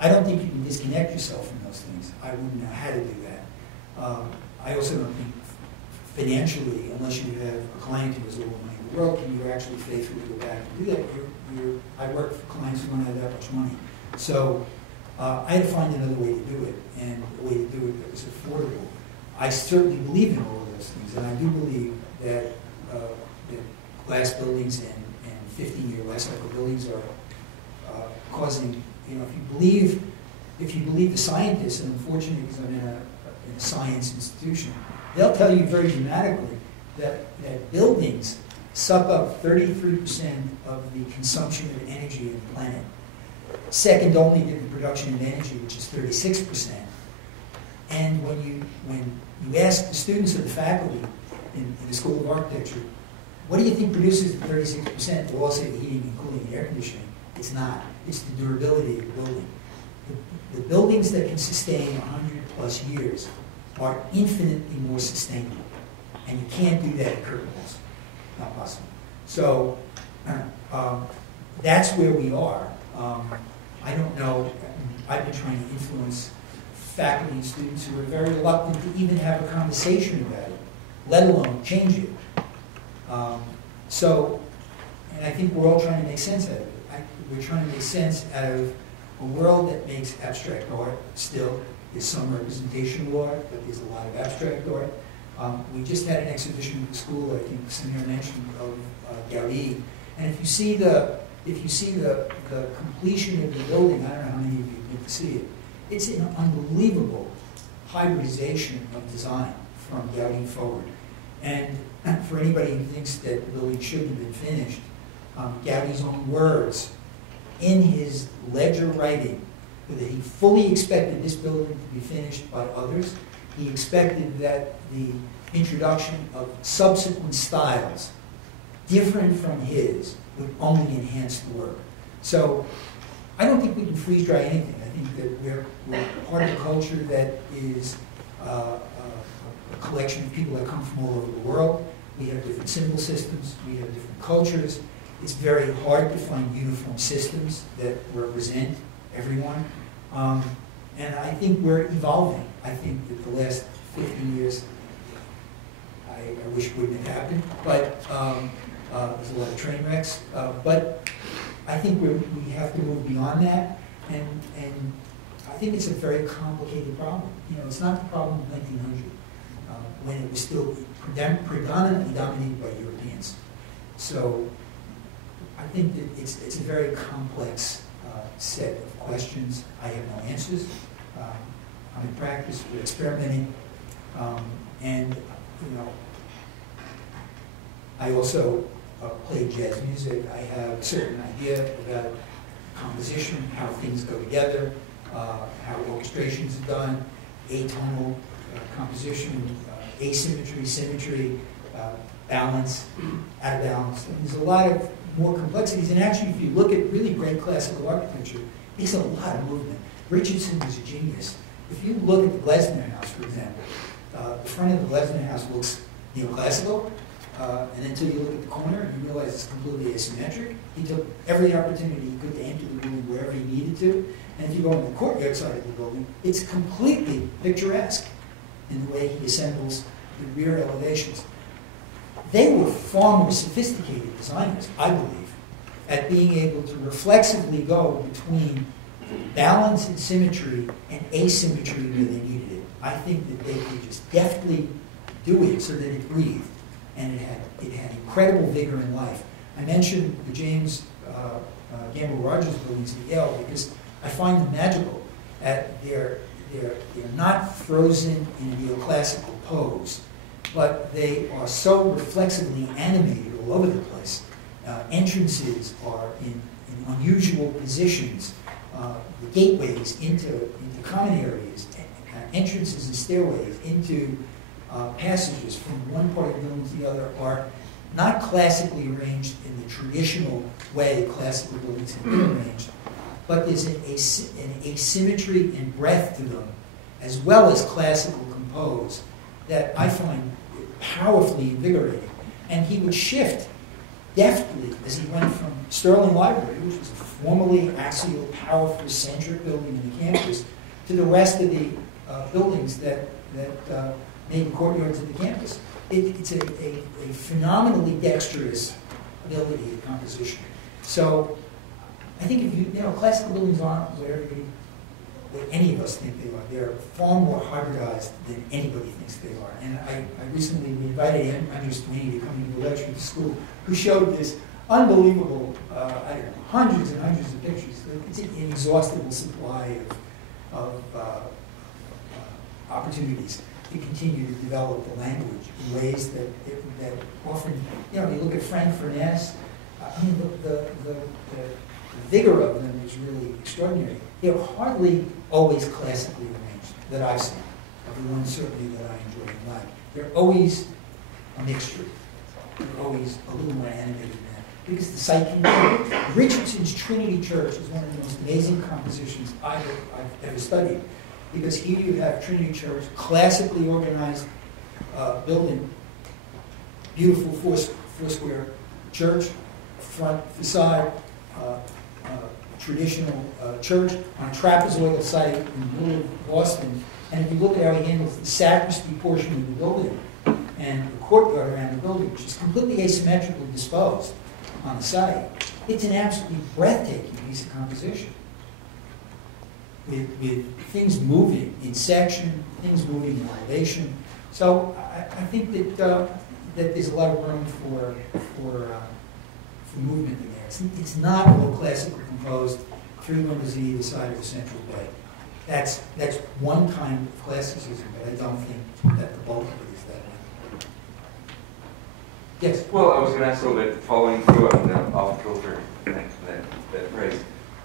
I don't think you can disconnect yourself from those things. I wouldn't know how to do that. I also don't think financially, unless you have a client who has all the money in the world, can you actually faithfully go back and do that. I work for clients who don't have that much money. So I had to find another way to do it, and a way to do it that was affordable. I certainly believe in all of those things, and I do believe that glass buildings and 15-year life cycle buildings are causing, if you believe the scientists, and unfortunately because I'm in a science institution, they'll tell you very dramatically that buildings suck up 33% of the consumption of energy of the planet. Second only to the production of energy, which is 36%. And when you ask the students of the faculty in the School of Architecture, what do you think produces the 36%? They'll all say the heating and cooling and air conditioning. It's not. It's the durability of the building. The buildings that can sustain 100 plus years are infinitely more sustainable. And you can't do that at curtain walls. Not possible. So that's where we are. I don't know. I've been trying to influence faculty and students who are very reluctant to even have a conversation about it, let alone change it. And I think we're all trying to make sense out of it. We're trying to make sense out of a world that makes abstract art still. There's some representational art, but there's a lot of abstract art. We just had an exhibition at the school, I think Samir mentioned, of Gaudi. And if you see the completion of the building, I don't know how many of you get to see it, it's an unbelievable hybridization of design from Gaudi forward. And for anybody who thinks that the building shouldn't have been finished, Gaudi's own words in his ledger writing, that he fully expected this building to be finished by others. He expected that the introduction of subsequent styles different from his would only enhance the work. So I don't think we can freeze dry anything. I think that we're part of a culture that is a collection of people that come from all over the world. We have different symbol systems, we have different cultures. It's very hard to find uniform systems that represent everyone. And I think we're evolving. I think that the last 50 years, I wish it wouldn't have happened, but there's a lot of train wrecks. But I think we have to move beyond that, and I think it's a very complicated problem. You know, it's not the problem of 1900, when it was still predominantly dominated by Europeans. So I think that it's a very complex set of questions. I have no answers. I'm in practice, we're experimenting, and you know, I also play jazz music. I have a certain idea about composition, how things go together, how orchestrations are done, atonal composition, asymmetry, symmetry, balance, out of balance. And there's a lot of more complexities. And actually, if you look at really great classical architecture, there's a lot of movement. Richardson was a genius. If you look at the Glesner House, for example, the front of the Glesner House looks neoclassical, and until you look at the corner and you realize it's completely asymmetric. He took every opportunity he could to enter the building wherever he needed to. And if you go on the courtyard side of the building, it's completely picturesque in the way he assembles the rear elevations. They were far more sophisticated designers, I believe, at being able to reflexively go between balance and symmetry and asymmetry where they needed it. I think that they could just deftly do it so that it breathed, and it had incredible vigor and life. I mentioned the James Gamble Rogers buildings at Yale because I find them magical. They're not frozen in a neoclassical pose, but they are so reflexively animated all over the place. Entrances are in unusual positions. The gateways into common areas, entrances and stairways into passages from one part of the building to the other are not classically arranged in the traditional way classical buildings have been arranged, but there's an asymmetry and breadth to them, as well as classical compose, that I find powerfully invigorating. And he would shift deftly as he went from Sterling Library, which was a formally axial, powerful, centric building in the campus, to the rest of the buildings that made the courtyards of the campus. It's a phenomenally dexterous ability of composition. So I think if you know, classical buildings aren't what any of us think they are. They're far more hybridized than anybody thinks they are. And I recently invited Andrew Sweeney to come into a lecture at the school who showed this unbelievable, hundreds and hundreds of pictures. It's an inexhaustible supply of opportunities to continue to develop the language in ways that often, you know, you look at Frank Furness, I mean, the vigor of them is really extraordinary. They're hardly always classically arranged that I've seen, of the ones certainly that I enjoy and like. They're always a mixture. They're always a little more animated than that. Because the site can Richardson's Trinity Church is one of the most amazing compositions I've ever studied. Because here you have Trinity Church, classically organized building, beautiful four-square church, front facade, traditional church on a trapezoidal site in the middle of Boston. And if you look at how he handles the sacristy portion of the building and the courtyard around the building, which is completely asymmetrically disposed on the site, it's an absolutely breathtaking piece of composition. With things moving in section, things moving in elevation. So I think that that there's a lot of room for movement in there. It's not all classically composed, 3 windows on either side of a central bay. That's one kind of classicism, but I don't think that the bulk of it is that way. Yes. Well, I was going to ask a little bit, following through on the off-kilter, that phrase.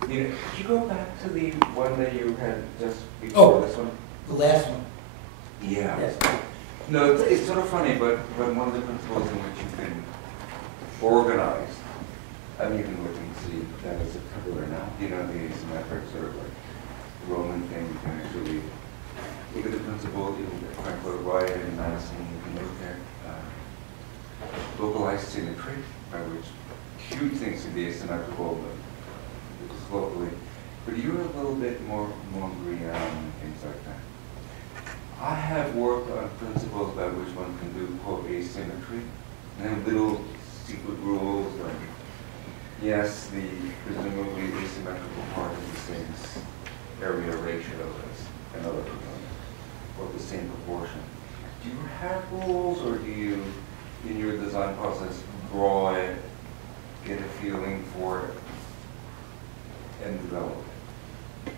You know, could you go back to the one that you had just before this one? The last one. Yeah. Yes. No, it's sort of funny, but one of the principles in which you can organize, I'm even looking to see that as a cover now, you know, the asymmetric sort of like Roman thing, you can actually look at the principle, you can Frankfurt Wyatt and Madison, you can look at localized symmetry, by which huge things can be asymmetrical, but just locally. But you're a little bit more Mondrian and things like that. I have worked on principles by which one can do, quote, asymmetry, and have little secret rules, like, yes, the presumably asymmetrical part is the same area ratio as another component, or the same proportion. Do you have rules, or do you, in your design process, draw it, get a feeling for it, and develop it?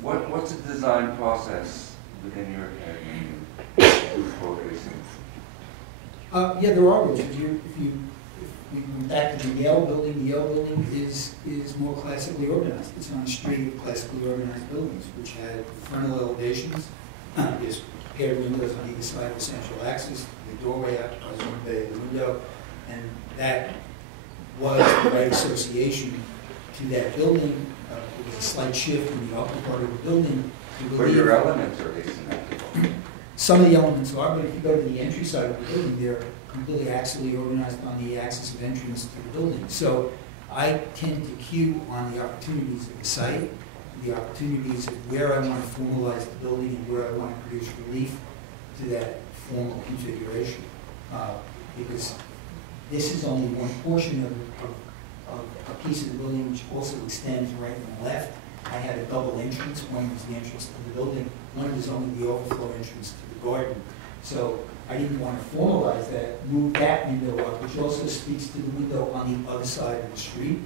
What's a design process within your head when you do quote asymmetry? Yeah, there are rules. If we go back to the Yale building is more classically organized. It's on a street of classically organized buildings, which had frontal elevations, there's paired windows on either side of the central axis, the doorway occupies one bay of the window, and that was the right association to that building. It was a slight shift in the upper part of the building. But your elements are asymmetrical. Some of the elements are, but if you go to the entry side of the building, they're completely axially organized on the axis of entrance to the building. So I tend to cue on the opportunities of the site, the opportunities of where I want to formalize the building and where I want to produce relief to that formal configuration. Because this is only one portion of a piece of the building which also extends right and left. I had a double entrance. One was the entrance to the building. One was only the overflow entrance to the garden. So I didn't want to formalize that, move that window up, which also speaks to the window on the other side of the street.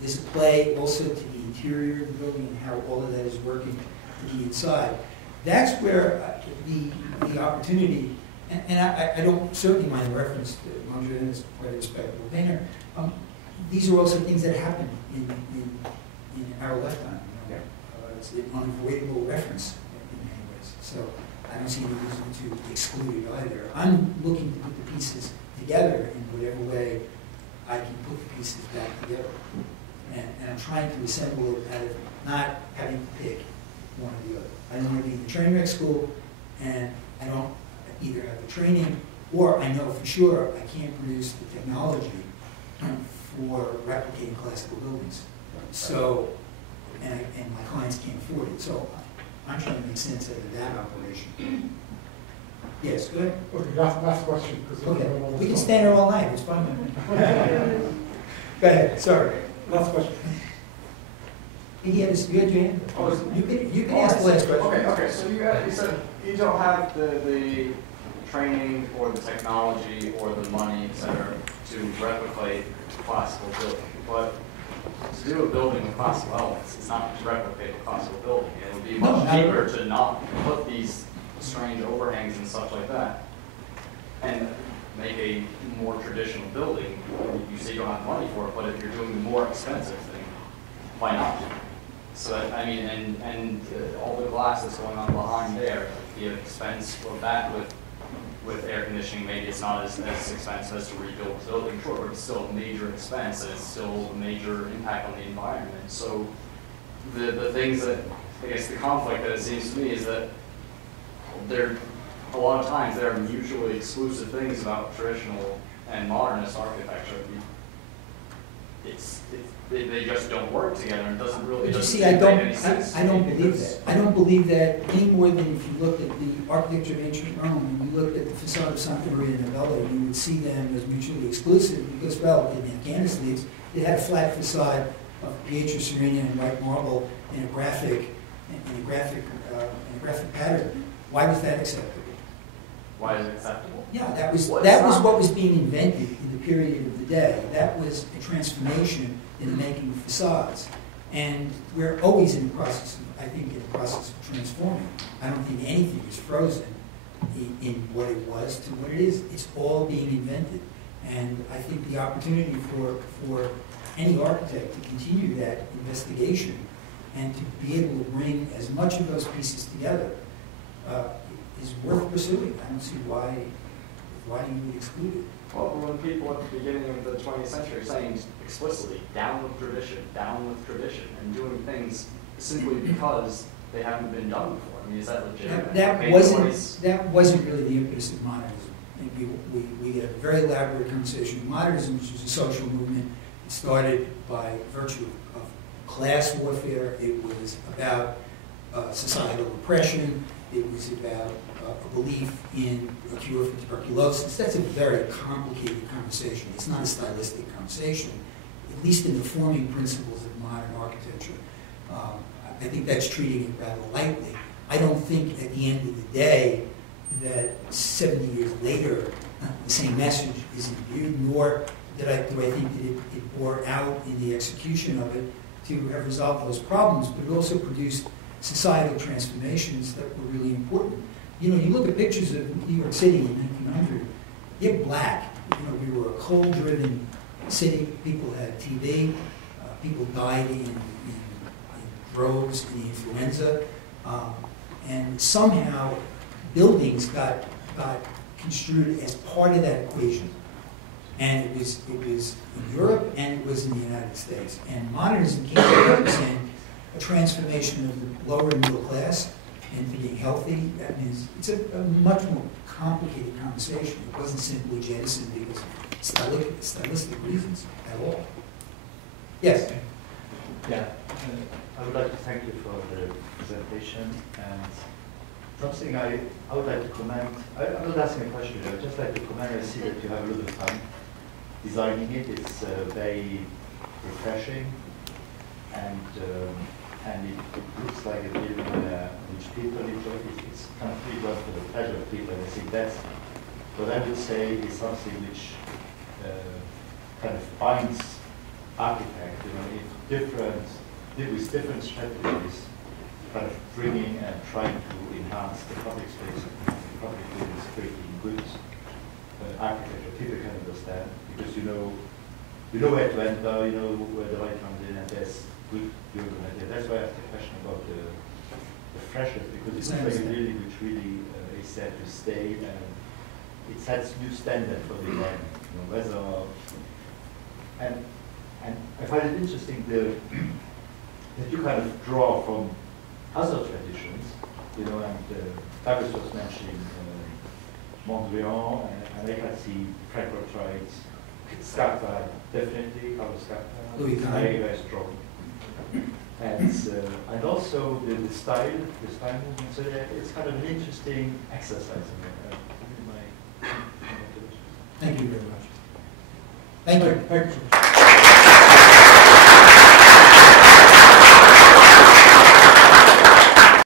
There's a play also to the interior of the building and how all of that is working to the inside. That's where the opportunity, and I don't certainly mind the reference to Mordern is quite a respectable painter. These are also things that happen in our lifetime. You know? It's an unavoidable reference in many ways. So I don't see any reason to exclude it either. I'm looking to put the pieces together in whatever way I can put the pieces back together. And I'm trying to assemble it out of not having to pick one or the other. I don't want to be in the train wreck school, and I don't either have the training, or I know for sure I can't produce the technology for replicating classical buildings. So, and my clients can't afford it. So I'm trying to make sense out of that operation. Yes, go ahead. Okay, last question. Okay, we can stand here all night. It's fine. Go ahead. Sorry. Last question. You had your hand. You can ask the last question. Okay. So you said you don't have the training or the technology or the money, etc., to replicate classical building, but to do a building with classical elements, it's not to replicate a classical building. It would be much cheaper to not put these strange overhangs and stuff like that, and make a more traditional building. You say you don't have money for it, but if you're doing the more expensive thing, why not? So that, I mean, and all the glass that's going on behind there, the expense of that with air conditioning, maybe it's not as expensive as to rebuild the building, sure, but it's still a major expense and it's still a major impact on the environment. So the things that, I guess the conflict that it seems to me is that a lot of times there are mutually exclusive things about traditional and modernist architecture. They just don't work together, and doesn't really. But you see, make I any sense. don't believe that. I don't believe that any more than if you looked at the architecture of ancient Rome and you looked at the facade of Santa Maria Novella, you would see them as mutually exclusive because, well, in the Afghanis leaves, it had a flat facade of Pietra Serena and white marble in a graphic pattern. Why was that acceptable? Why is it acceptable? Yeah, that was what was being invented in the period of the day. That was a transformation in the making of facades. And we're always in the process of, I think, in the process of transforming. I don't think anything is frozen. in what it was to what it is. It's all being invented. And I think the opportunity for any architect to continue that investigation and to be able to bring as much of those pieces together is worth pursuing. I don't see why you would exclude it. Well, when people at the beginning of the 20th century are saying explicitly, down with tradition, and doing things simply because they haven't been done before. I mean, is that legitimate? That wasn't really the impetus of modernism. And we had a very elaborate conversation. Modernism, which was a social movement, it started by virtue of class warfare. It was about societal oppression. It was about a belief in a cure for tuberculosis. That's a very complicated conversation. It's not a stylistic conversation, at least in the forming principles of modern architecture. I think that's treating it rather lightly. I don't think at the end of the day that 70 years later the same message is imbued, nor do I think that it bore out in the execution of it to have resolved those problems, but it also produced societal transformations that were really important. You know, you look at pictures of New York City in 1900, you're black. You know, we were a coal-driven city. People had TB. People died in droves in the influenza. And somehow buildings got construed as part of that equation. And it was in Europe and it was in the United States. And modernism came to represent a transformation of the lower and middle class into being healthy. That means it's a much more complicated conversation. It wasn't simply jettisoned because of stylistic reasons at all. Yes? Yeah, I would like to thank you for the presentation, and something I would like to comment. I'm not asking a question, I would just like to comment. I see that you have a lot of fun designing it. It's very refreshing, and it looks like a building which people enjoy. It's kind of really done for the pleasure of people, and I think that's what I would say is something which kind of binds architect, you know, with different strategies, kind of bringing and trying to enhance the public space. The public buildings creating good architecture. People can understand because you know where to enter, you know where the light comes in, and there's good building idea. That's why I asked the question about the freshness, because it's like a building which really is there to stay, and it sets new standard for the environment. You know, whether and I find it interesting that you kind of draw from other traditions, you know, and Douglas was mentioning Mordern, and I can see Frank Lloyd Wright's Scarpa, definitely, Carlos Scarpa, very strong. And also the style movement, so it's kind of an interesting exercise. Thank you very much. Thank you.